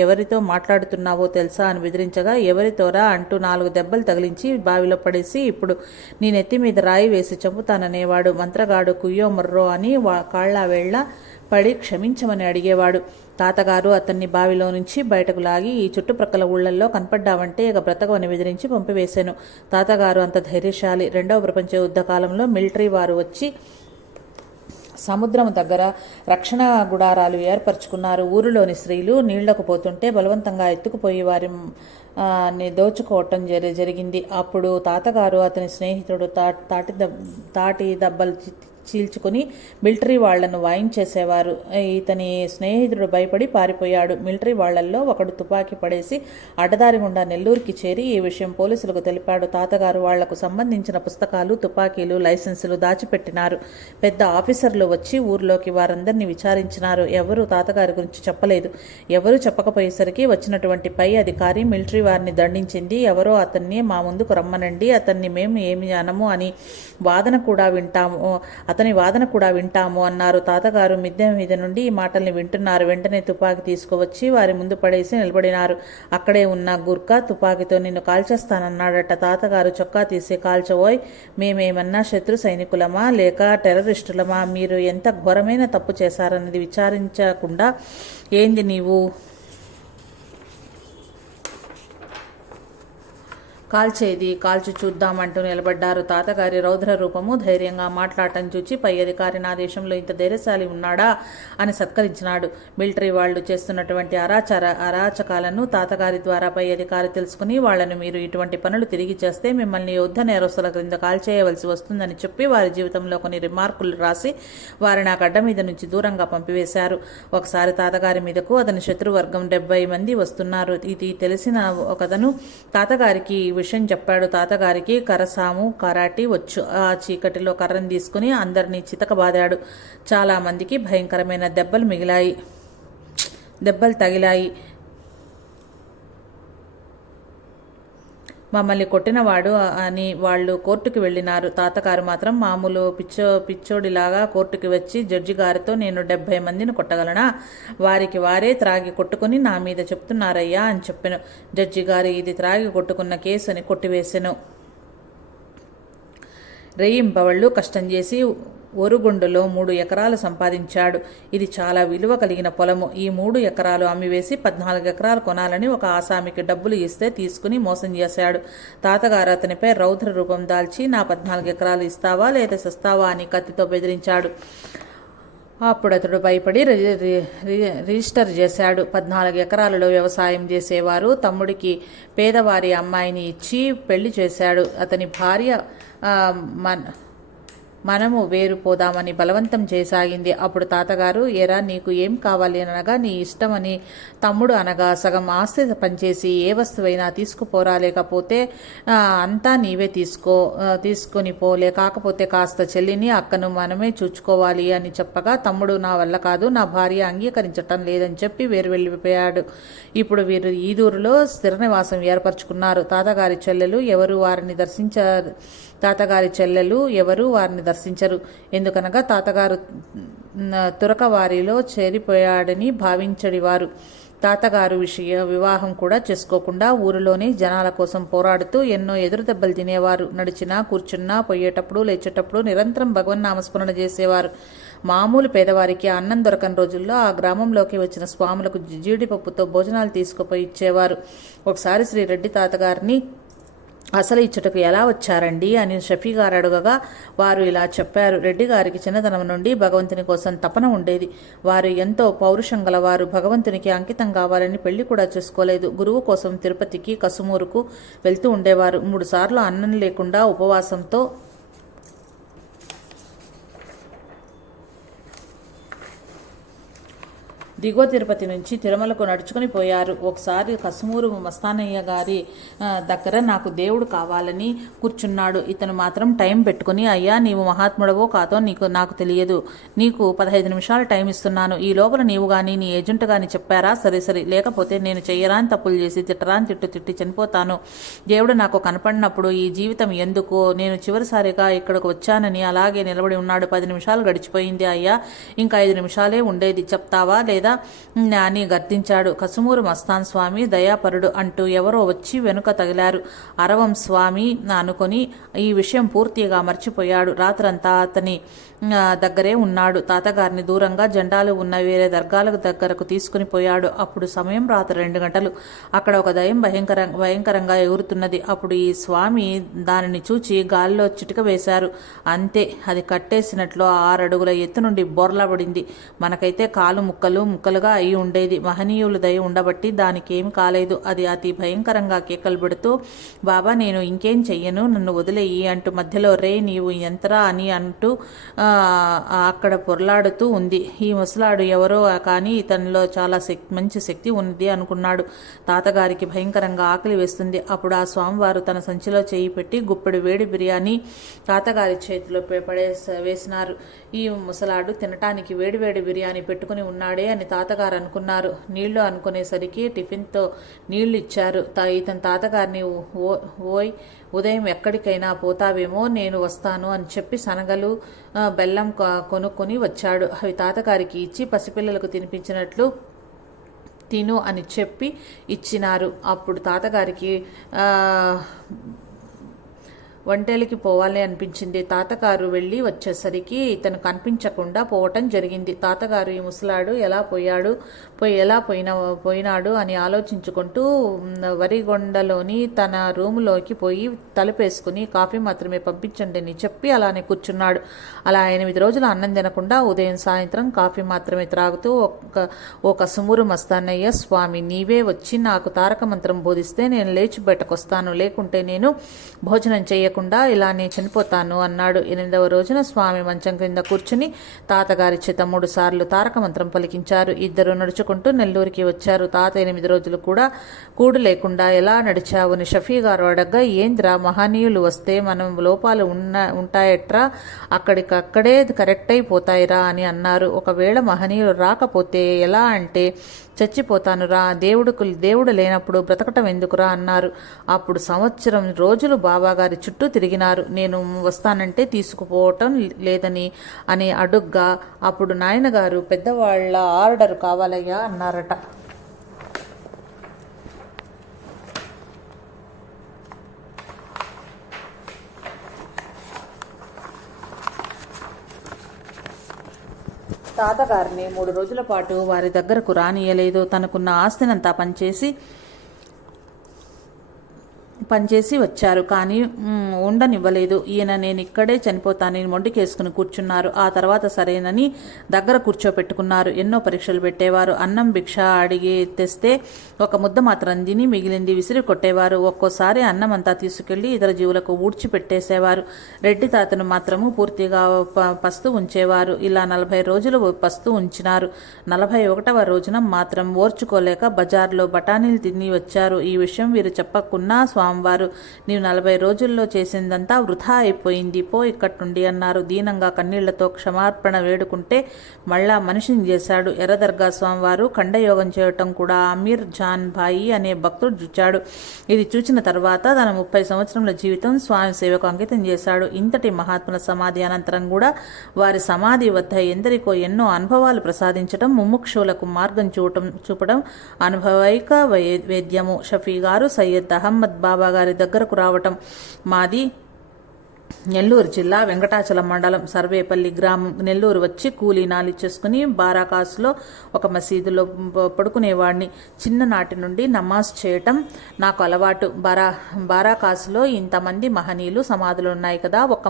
ఎవరితో మాట్లాడుతున్నావో తెలుసా అని బెదిరించగా, ఎవరితోరా అంటూ 4 దెబ్బలు తగిలించి బావిలో పడేసి ఇప్పుడు నీ నెత్తి మీద రాయి వేసి చంపుతాననేవాడు. మంత్రగాడు కుయ్యో మర్రో అని కాళ్ళ వేళ్ళ పడి క్షమించమని అడిగేవాడు. తాతగారు అతన్ని బావిలో నుంచి బయటకు లాగి, ఈ చుట్టుప్రక్కల ఊళ్ళల్లో కనపడ్డావంటే ఇక బ్రతకవని బెదిరించి పంపివేశాను. తాతగారు అంత ధైర్యశాలి. 2వ ప్రపంచ యుద్ధ కాలంలో మిలిటరీ వారు వచ్చి సముద్రం దగ్గర రక్షణ గుడారాలు ఏర్పరచుకున్నారు. ఊరిలోని స్త్రీలు నీళ్లకు పోతుంటే బలవంతంగా ఎత్తుకుపోయి వారిని దోచుకోవటం జరిగింది. అప్పుడు తాతగారు అతని స్నేహితుడు తాటి దెబ్బలు చీల్చుకుని మిలిటరీ వాళ్లను వాయించేసేవారు. ఇతని స్నేహితుడు భయపడి పారిపోయాడు. మిలిటరీ వాళ్లల్లో ఒకడు తుపాకీ పడేసి అడ్డదారి గుండా నెల్లూరుకి చేరి ఈ విషయం పోలీసులకు తెలిపాడు. తాతగారు వాళ్లకు సంబంధించిన పుస్తకాలు, తుపాకీలు, లైసెన్సులు దాచిపెట్టినారు. పెద్ద ఆఫీసర్లు వచ్చి ఊర్లోకి వారందరినీ విచారించినారు. ఎవరూ తాతగారి గురించి చెప్పలేదు. ఎవరూ చెప్పకపోయేసరికి వచ్చినటువంటి పై అధికారి మిలిటరీ వారిని దండించింది. ఎవరో అతన్ని మా ముందుకు రమ్మనండి, అతన్ని మేము ఏమి అనము అని అతని వాదన కూడా వింటాము అన్నారు. తాతగారు మిద్దె మీద నుండి ఈ మాటల్ని వింటున్నారు. వెంటనే తుపాకీ తీసుకువచ్చి వారి ముందు పడేసి నిలబడినారు. అక్కడే ఉన్న గుర్కా తుపాకీతో నిన్ను కాల్చేస్తానన్నాడట. తాతగారు చొక్కా తీసి, కాల్చబోయ్, మేమేమన్నా శత్రు సైనికులమా లేక టెర్రరిస్టులమా? మీరు ఎంత ఘోరమైన తప్పు చేశారన్నది విచారించకుండా ఏంది నీవు కాల్చేది? కాల్చి చూద్దామంటూ నిలబడ్డారు. తాతగారి రౌద్ర రూపము, ధైర్యంగా మాట్లాడటం చూచి పై అధికారి నా దేశంలో ఇంత ధైర్యశాలి ఉన్నాడా అని సత్కరించినాడు. మిలిటరీ వాళ్లు చేస్తున్నటువంటి అరాచకాలను తాతగారి ద్వారా పై అధికారి తెలుసుకుని, వాళ్లను మీరు ఇటువంటి పనులు తిరిగి చేస్తే మిమ్మల్ని యుద్ధ నేరస్తుల క్రింద కాల్చేయవలసి వస్తుందని చెప్పి వారి జీవితంలో కొన్ని రిమార్కులు రాసి వారిని ఆ గడ్డ మీద నుంచి దూరంగా పంపివేశారు. ఒకసారి తాతగారి మీదకు అతని శత్రువర్గం 70 మంది వస్తున్నారు. ఇది తెలిసిన ఒకతను తాతగారికి విషయం చెప్పాడు. తాతగారికి కరసాము, కరాటీ వచ్చు. ఆ చీకటిలో కర్రను తీసుకుని అందరినీ చితకబాదాడు. చాలా మందికి భయంకరమైన దెబ్బలు తగిలాయి. మమ్మల్ని కొట్టినవాడు అని వాళ్ళు కోర్టుకు వెళ్ళినారు. తాతగారు మాత్రం మామూలు పిచ్చోడిలాగా కోర్టుకి వచ్చి జడ్జి గారితో నేను 70 మందిని కొట్టగలనా? వారికి వారే త్రాగి కొట్టుకుని నా మీద చెప్తున్నారయ్యా అని చెప్పాను. జడ్జి గారు ఇది త్రాగి కొట్టుకున్న కేసు అని కొట్టివేశాను. రెయ్యింబవళ్ళు కష్టం చేసి ఒరుగుండులో 3 ఎకరాలు సంపాదించాడు. ఇది చాలా విలువ కలిగిన పొలము. ఈ 3 ఎకరాలు అమ్మివేసి 14 ఎకరాలు కొనాలని ఒక ఆసామికి డబ్బులు ఇస్తే తీసుకుని మోసం చేశాడు. తాతగారు అతనిపై రౌద్ర రూపం దాల్చి నా 14 ఎకరాలు ఇస్తావా లేదా సస్తావా అని కత్తితో బెదిరించాడు. అప్పుడు అతడు భయపడి రిజిస్టర్ చేశాడు. 14 ఎకరాలలో వ్యవసాయం చేసేవారు తమ్ముడికి పేదవారి అమ్మాయిని ఇచ్చి పెళ్లి చేశాడు. అతని భార్య మనము వేరు పోదామని బలవంతం చేసాగింది. అప్పుడు తాతగారు, ఎరా నీకు ఏం కావాలి అనగా, నీ ఇష్టమని తమ్ముడు అనగా సగం ఆస్తి పనిచేసి ఏ వస్తువైనా తీసుకుపోరా, లేకపోతే అంతా నీవే తీసుకొని పోలే, కాకపోతే కాస్త చెల్లిని అక్కను మనమే చూచుకోవాలి అని చెప్పగా, తమ్ముడు నా వల్ల కాదు, నా భార్య అంగీకరించటం లేదని చెప్పి వేరు వెళ్ళిపోయాడు. ఇప్పుడు వీరు ఈదూరులో స్థిర నివాసం ఏర్పరచుకున్నారు. తాతగారి చెల్లెలు ఎవరు వారిని దర్శించరు. ఎందుకనగా తాతగారు తురకవారిలో చేరిపోయాడని భావించడివారు. తాతగారు వివాహం కూడా చేసుకోకుండా ఊరిలోని జనాల కోసం పోరాడుతూ ఎన్నో ఎదురు దెబ్బలు తినేవారు. నడిచినా, కూర్చున్నా, పోయేటప్పుడు, లేచేటప్పుడు నిరంతరం భగవన్నామస్మరణ చేసేవారు. మామూలు పేదవారికి అన్నం దొరకని రోజుల్లో ఆ గ్రామంలోకి వచ్చిన స్వాములకు జీడిపప్పుతో భోజనాలు తీసుకుపోయి ఇచ్చేవారు. ఒకసారి శ్రీ రెడ్డి తాతగారిని అసలు ఇచ్చటకు ఎలా వచ్చారండి అని షఫీ గారు అడగగా వారు ఇలా చెప్పారు. రెడ్డి గారికి చిన్నతనం నుండి భగవంతుని కోసం తపన ఉండేది. వారు ఎంతో పౌరుషం గలవారు. భగవంతునికి అంకితం కావాలని పెళ్లి కూడా చేసుకోలేదు. గురువు కోసం తిరుపతికి, కసుమూరుకు వెళ్తూ ఉండేవారు. 3 సార్లు అన్నం లేకుండా ఉపవాసంతో దిగువ తిరుపతి నుంచి తిరుమలకు నడుచుకుని పోయారు. ఒకసారి కసుమూరు మస్తానయ్య గారి దగ్గర నాకు దేవుడు కావాలని కూర్చున్నాడు. ఇతను మాత్రం టైం పెట్టుకుని, అయ్యా నీవు మహాత్ముడవో కాదో నాకు తెలియదు, నీకు 15 నిమిషాలు టైం ఇస్తున్నాను, ఈ లోపల నీవు గాని నీ ఏజెంట్ గాని చెప్పారా సరే సరే, లేకపోతే నేను చెయ్యరాని తప్పులు చేసి తిట్టరాని తిట్టి చనిపోతాను. దేవుడు నాకు కనపడినప్పుడు ఈ జీవితం ఎందుకు, నేను చివరిసారిగా ఇక్కడికి వచ్చానని అలాగే నిలబడి ఉన్నాడు. 10 నిమిషాలు గడిచిపోయింది అయ్యా, ఇంకా 5 నిమిషాలే ఉండేది, చెప్తావా లేదా అని గర్తించాడు. కసుమూరు మస్తాన్ స్వామి దయాపరుడు అంటూ ఎవరో వచ్చి వెనుక తగిలారు. అరవం స్వామి అనుకొని ఈ విషయం పూర్తిగా మర్చిపోయాడు. రాత్రంతా అతని దగ్గరే ఉన్నాడు. తాతగారిని దూరంగా జెండాలు ఉన్న వేరే దర్గాల దగ్గరకు తీసుకుని పోయాడు. అప్పుడు సమయం రాత్రి 2 గంటలు. అక్కడ ఒక దయ్యం భయంకరంగా ఎగురుతున్నది. అప్పుడు ఈ స్వామి దానిని చూచి గాలిలో చిటిక వేశారు. అంతే, అది కట్టేసినట్లు 6 అడుగుల ఎత్తు నుండి బోర్లబడింది. మనకైతే కాలు ముక్కలుగా అయి ఉండేది. మహనీయులు దయ ఉండబట్టి దానికేమి కాలేదు. అది అతి భయంకరంగా కేకలు పెడుతూ, బాబా నేను ఇంకేం చెయ్యను, నన్ను వదిలేయి అంటూ మధ్యలో రే నీవు ఎంతరా అని అంటూ అక్కడ పొరలాడుతూ ఉంది. ఈ ముసలాడు ఎవరో కానీ ఇతనిలో చాలా మంచి శక్తి ఉంది అనుకున్నాడు. తాతగారికి భయంకరంగా ఆకలి వేస్తుంది. అప్పుడు ఆ స్వామివారు తన సంచిలో చేయి పెట్టి గుప్పెడు వేడి బిర్యానీ తాతగారి చేతిలో వేసినారు. ఈ ముసలాడు తినటానికి వేడివేడి బిర్యానీ పెట్టుకుని ఉన్నాడే అని తాతగారు అనుకున్నారు. నీళ్లు అనుకునేసరికి టిఫిన్తో నీళ్లు ఇచ్చారు. ఇతని తాతగారిని ఓయ్ ఉదయం ఎక్కడికైనా పోతావేమో, నేను వస్తాను అని చెప్పి శనగలు బెల్లం కొనుక్కొని వచ్చాడు. అవి తాతగారికి ఇచ్చి పసిపిల్లలకు తినిపించినట్లు తిను అని చెప్పి ఇచ్చినారు. అప్పుడు తాతగారికి వంటలకి పోవాలి అనిపించింది. తాతగారు వెళ్ళి వచ్చేసరికి ఇతను కనిపించకుండా పోవటం జరిగింది. తాతగారు ఈ ముసలాడు ఎలా పోయినాడు అని ఆలోచించుకుంటూ వరిగొండలోని తన రూములోకి పోయి తలుపేసుకుని కాఫీ మాత్రమే పంపించండి అని చెప్పి అలానే కూర్చున్నాడు. అలా 8 రోజులు అన్నం తినకుండా ఉదయం సాయంత్రం కాఫీ మాత్రమే త్రాగుతూ ఒక కసుమూరు మస్తానయ్య స్వామి నీవే వచ్చి నాకు తారక మంత్రం బోధిస్తే నేను లేచి బయటకొస్తాను, లేకుంటే నేను భోజనం చేయకుండా ఇలానే చనిపోతాను అన్నాడు. 8వ రోజున స్వామి మంచం క్రింద కూర్చుని తాతగారి చేత 3 సార్లు తారక మంత్రం పలికించారు. ఇద్దరు నడుచుకుంటూ నెల్లూరుకి వచ్చారు. తాత 8 రోజులు కూడా కూడు లేకుండా ఎలా నడిచావుని షఫీ గారు అడగ్గా, ఏంద్రా మహనీయులు వస్తే మనం లోపాలు ఉంటాయట్రా, అక్కడికక్కడే కరెక్ట్ అయిపోతాయిరా అని అన్నారు. ఒకవేళ మహనీయులు రాకపోతే ఎలా అంటే చచ్చిపోతాను రా, దేవుడు లేనప్పుడు బ్రతకటం ఎందుకురా అన్నారు. అప్పుడు సంవత్సరం రోజులు బాబాగారి చుట్టూ తిరిగినారు. నేను వస్తానంటే తీసుకుపోవటం లేదని అని అడుగ్గా అప్పుడు నాయనగారు పెద్దవాళ్ల ఆర్డర్ కావాలయ్యా అన్నారట. తాతగారిని 3 రోజుల పాటు వారి దగ్గరకు రానియలేదు. తనకున్న ఆస్తినంతా పనిచేసి వచ్చారు, కానీ ఉండనివ్వలేదు. ఈయన నేను ఇక్కడే చనిపోతానని మొండికేసుకుని కూర్చున్నారు. ఆ తర్వాత సరేనని దగ్గర కూర్చోపెట్టుకున్నారు. ఎన్నో పరీక్షలు పెట్టేవారు. అన్నం భిక్ష అడిగి తెస్తే ఒక ముద్ద మాత్రం తిని మిగిలింది విసిరి కొట్టేవారు. ఒక్కోసారి అన్నం అంతా తీసుకెళ్లి ఇతర జీవులకు ఊడ్చి పెట్టేసేవారు. రెడ్డి తాతను మాత్రము పూర్తిగా పస్తు ఉంచేవారు. ఇలా 40 రోజులు పస్తు ఉంచినారు. 41వ రోజున మాత్రం ఓర్చుకోలేక బజార్లో బఠానీలు తిని వచ్చారు. ఈ విషయం వీరు చెప్పకున్నా స్వామివారు, నీవు 40 రోజుల్లో చేసిందంతా వృధా అయిపోయింది, పో ఇక్కడి నుండి అన్నారు. దీనంగా కన్నీళ్లతో క్షమార్పణ వేడుకుంటే మళ్ళా మనిషిని చేశాడు. ఎర్రదర్గా స్వామివారు ఖండయోగం చేయటం కూడా అమీర్ జాన్ భాయి అనే భక్తుడు చూచాడు. ఇది చూచిన తర్వాత తన 30 సంవత్సరముల జీవితం స్వామి సేవకు అంకితం చేశాడు. ఇంతటి మహాత్ముల సమాధి అనంతరం కూడా వారి సమాధి వద్ద ఎందరికో ఎన్నో అనుభవాలు ప్రసాదించడం, ముముక్షువులకు మార్గం చూపడం అనుభవైక వేద్యము. షఫీ గారు సయ్యద్ అహ్మద్ బాబా గారి దగ్గరకు రావటం. మాది నెల్లూరు జిల్లా వెంకటాచలం మండలం సర్వేపల్లి గ్రామం. నెల్లూరు వచ్చి కూలీ నాలి చేసుకుని బారాకాసులో ఒక మసీదులో పడుకునేవాడిని. చిన్ననాటి నుండి నమాజ్ చేయటం నాకు అలవాటు. బారాకాసులో ఇంతమంది మహనీయులు సమాధులు ఉన్నాయి కదా, ఒక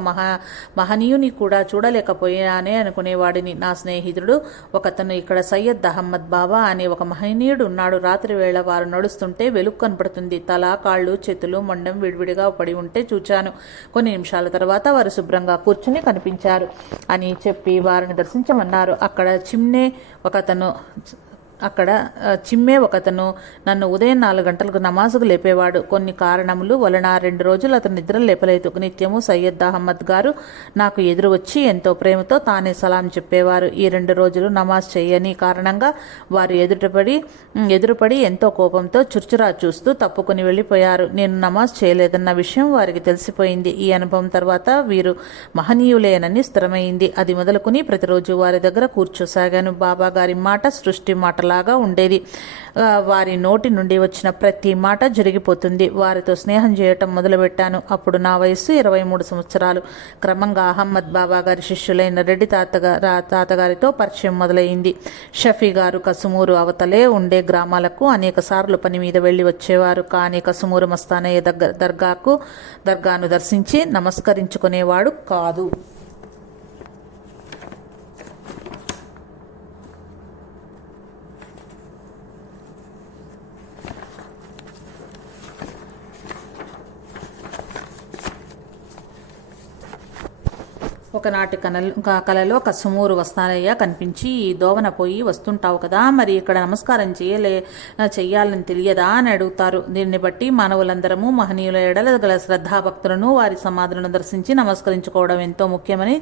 మహనీయుని కూడా చూడలేకపోయానే అనుకునేవాడిని. నా స్నేహితుడు ఒకతను ఇక్కడ సయ్యద్ అహ్మద్ బాబా అనే ఒక మహనీయుడు ఉన్నాడు. రాత్రి వేళ వారు నడుస్తుంటే వెలుగు కనపడుతుంది. తల, కాళ్ళు, చేతులు మొండం విడివిడిగా పడి ఉంటే చూచాను. కొన్ని నిమిషాల తర్వాత వారు శుభ్రంగా కూర్చుని కనిపించారు అని చెప్పి వారిని దర్శించమన్నారు. అక్కడ చిమ్నే ఒకతను అక్కడ చిమ్మే ఒకతను నన్ను ఉదయం 4 గంటలకు నమాజుకు లేపేవాడు. కొన్ని కారణములు వలన 2 రోజులు అతను నిద్ర లేపలేదు. నిత్యము సయ్యద్ అహ్మద్ గారు నాకు ఎదురు వచ్చి ఎంతో ప్రేమతో తానే సలాం చెప్పేవారు. ఈ 2 రోజులు నమాజ్ చేయని కారణంగా వారు ఎదురుపడి ఎంతో కోపంతో చుర్చురా చూస్తూ తప్పుకుని వెళ్ళిపోయారు. నేను నమాజ్ చేయలేదన్న విషయం వారికి తెలిసిపోయింది. ఈ అనుభవం తర్వాత వీరు మహనీయులేనని స్థిరమైంది. అది మొదలుకుని ప్రతిరోజు వారి దగ్గర కూర్చోసాగాను. బాబా గారి మాట సృష్టి మాటలాగా ఉండేది. వారి నోటి నుండి వచ్చిన ప్రతి మాట జరిగిపోతుంది. వారితో స్నేహం చేయటం మొదలుపెట్టాను. అప్పుడు నా వయస్సు 23 సంవత్సరాలు. క్రమంగా అహ్మద్ బాబా గారి శిష్యులైన రెడ్డి తాతగారితో పరిచయం మొదలైంది. షఫీ గారు కసుమూరు అవతలే ఉండే గ్రామాలకు అనేక సార్లు పని మీద వెళ్లి వచ్చేవారు. కానీ కసుమూరు మస్తానయ్య దర్గాను దర్శించి నమస్కరించుకునేవాడు కాదు. ఒకనాటి కలలో కసుమూరు వస్తానయ్య కనిపించి, ఈ దోవన పోయి వస్తుంటావు కదా, మరి ఇక్కడ నమస్కారం చెయ్యాలని తెలియదా అని అడుగుతారు. దీన్ని బట్టి మానవులందరము మహనీయుల ఎడల గల శ్రద్ధాభక్తులను వారి సమాధులను దర్శించి నమస్కరించుకోవడం ఎంతో ముఖ్యమని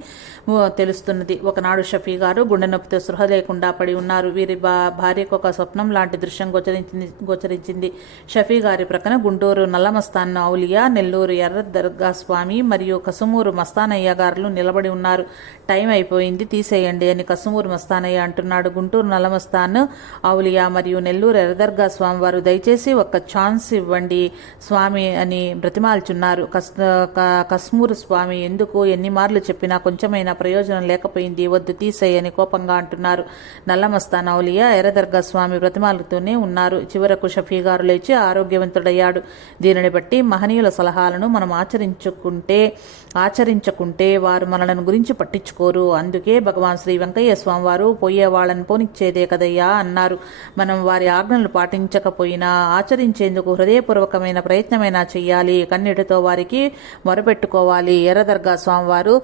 తెలుస్తున్నది. ఒకనాడు షఫీ గారు గుండె నొప్పితో సృహ లేకుండా పడి ఉన్నారు. వీరి భార్యకు ఒక స్వప్నం లాంటి దృశ్యం గోచరించింది. షఫీ గారి ప్రక్కన గుంటూరు నల్లమస్తాన్ ఔలియా, నెల్లూరు ఎర్ర దర్గా స్వామి మరియు కసుమూరు మస్తానయ్య గారులు నిలబడి ఉన్నారు. టైం అయిపోయింది, తీసేయండి అని కసుమూరు మస్తానయ్య అంటున్నాడు. గుంటూరు నల్లమస్తాన్ ఔలియా మరియు నెల్లూరు ఎర్రదర్గా స్వామి వారు దయచేసి ఒక్క ఛాన్స్ ఇవ్వండి స్వామి అని బ్రతిమాల్చున్నారు. కసుమూరు స్వామి ఎందుకు ఎన్ని మార్లు చెప్పినా కొంచెమైనా ప్రయోజనం లేకపోయింది, వద్దు తీసేయని కోపంగా అంటున్నారు. నల్లమస్తాన్ ఔలియా ఎర్రదర్గా స్వామి బ్రతిమాలుతూనే ఉన్నారు. చివరకు షఫీ గారు లేచి ఆరోగ్యవంతుడయ్యాడు. దీనిని బట్టి మహనీయుల సలహాలను మనం ఆచరించకుంటే వారు మనలను గురించి పట్టించుకోరు. అందుకే భగవాన్ శ్రీ వెంకయ్య స్వామి వారు పోయే వాళ్ళని పోనిచ్చేదే కదయ్యా అన్నారు. మనం వారి ఆజ్ఞలు పాటించకపోయినా ఆచరించేందుకు హృదయపూర్వకమైన ప్రయత్నమైనా చెయ్యాలి. కన్నీటితో వారికి మొరపెట్టుకోవాలి. ఎర్రదర్గా స్వామివారు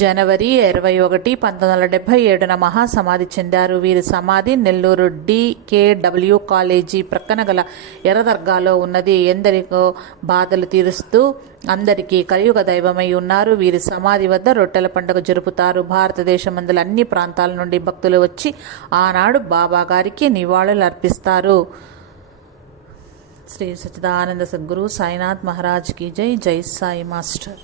జనవరి 21, 1977 మహాసమాధి చెందారు. వీరి సమాధి నెల్లూరు DKW కాలేజీ ప్రక్కన గల ఎర్రదర్గాలో ఉన్నది. ఎందరికో బాధలు తీరుస్తూ అందరికీ కలియుగ దైవమై ఉన్నారు. వీరి సమాధి వద్ద రొట్టెల పండుగ జరుపుతారు. భారతదేశమందుల అన్ని ప్రాంతాల నుండి భక్తులు వచ్చి ఆనాడు బాబా గారికి నివాళులు అర్పిస్తారు. శ్రీ సచ్చిదానంద సద్గురు సాయినాథ్ మహారాజ్ కి జై. జై సాయి మాస్టర్.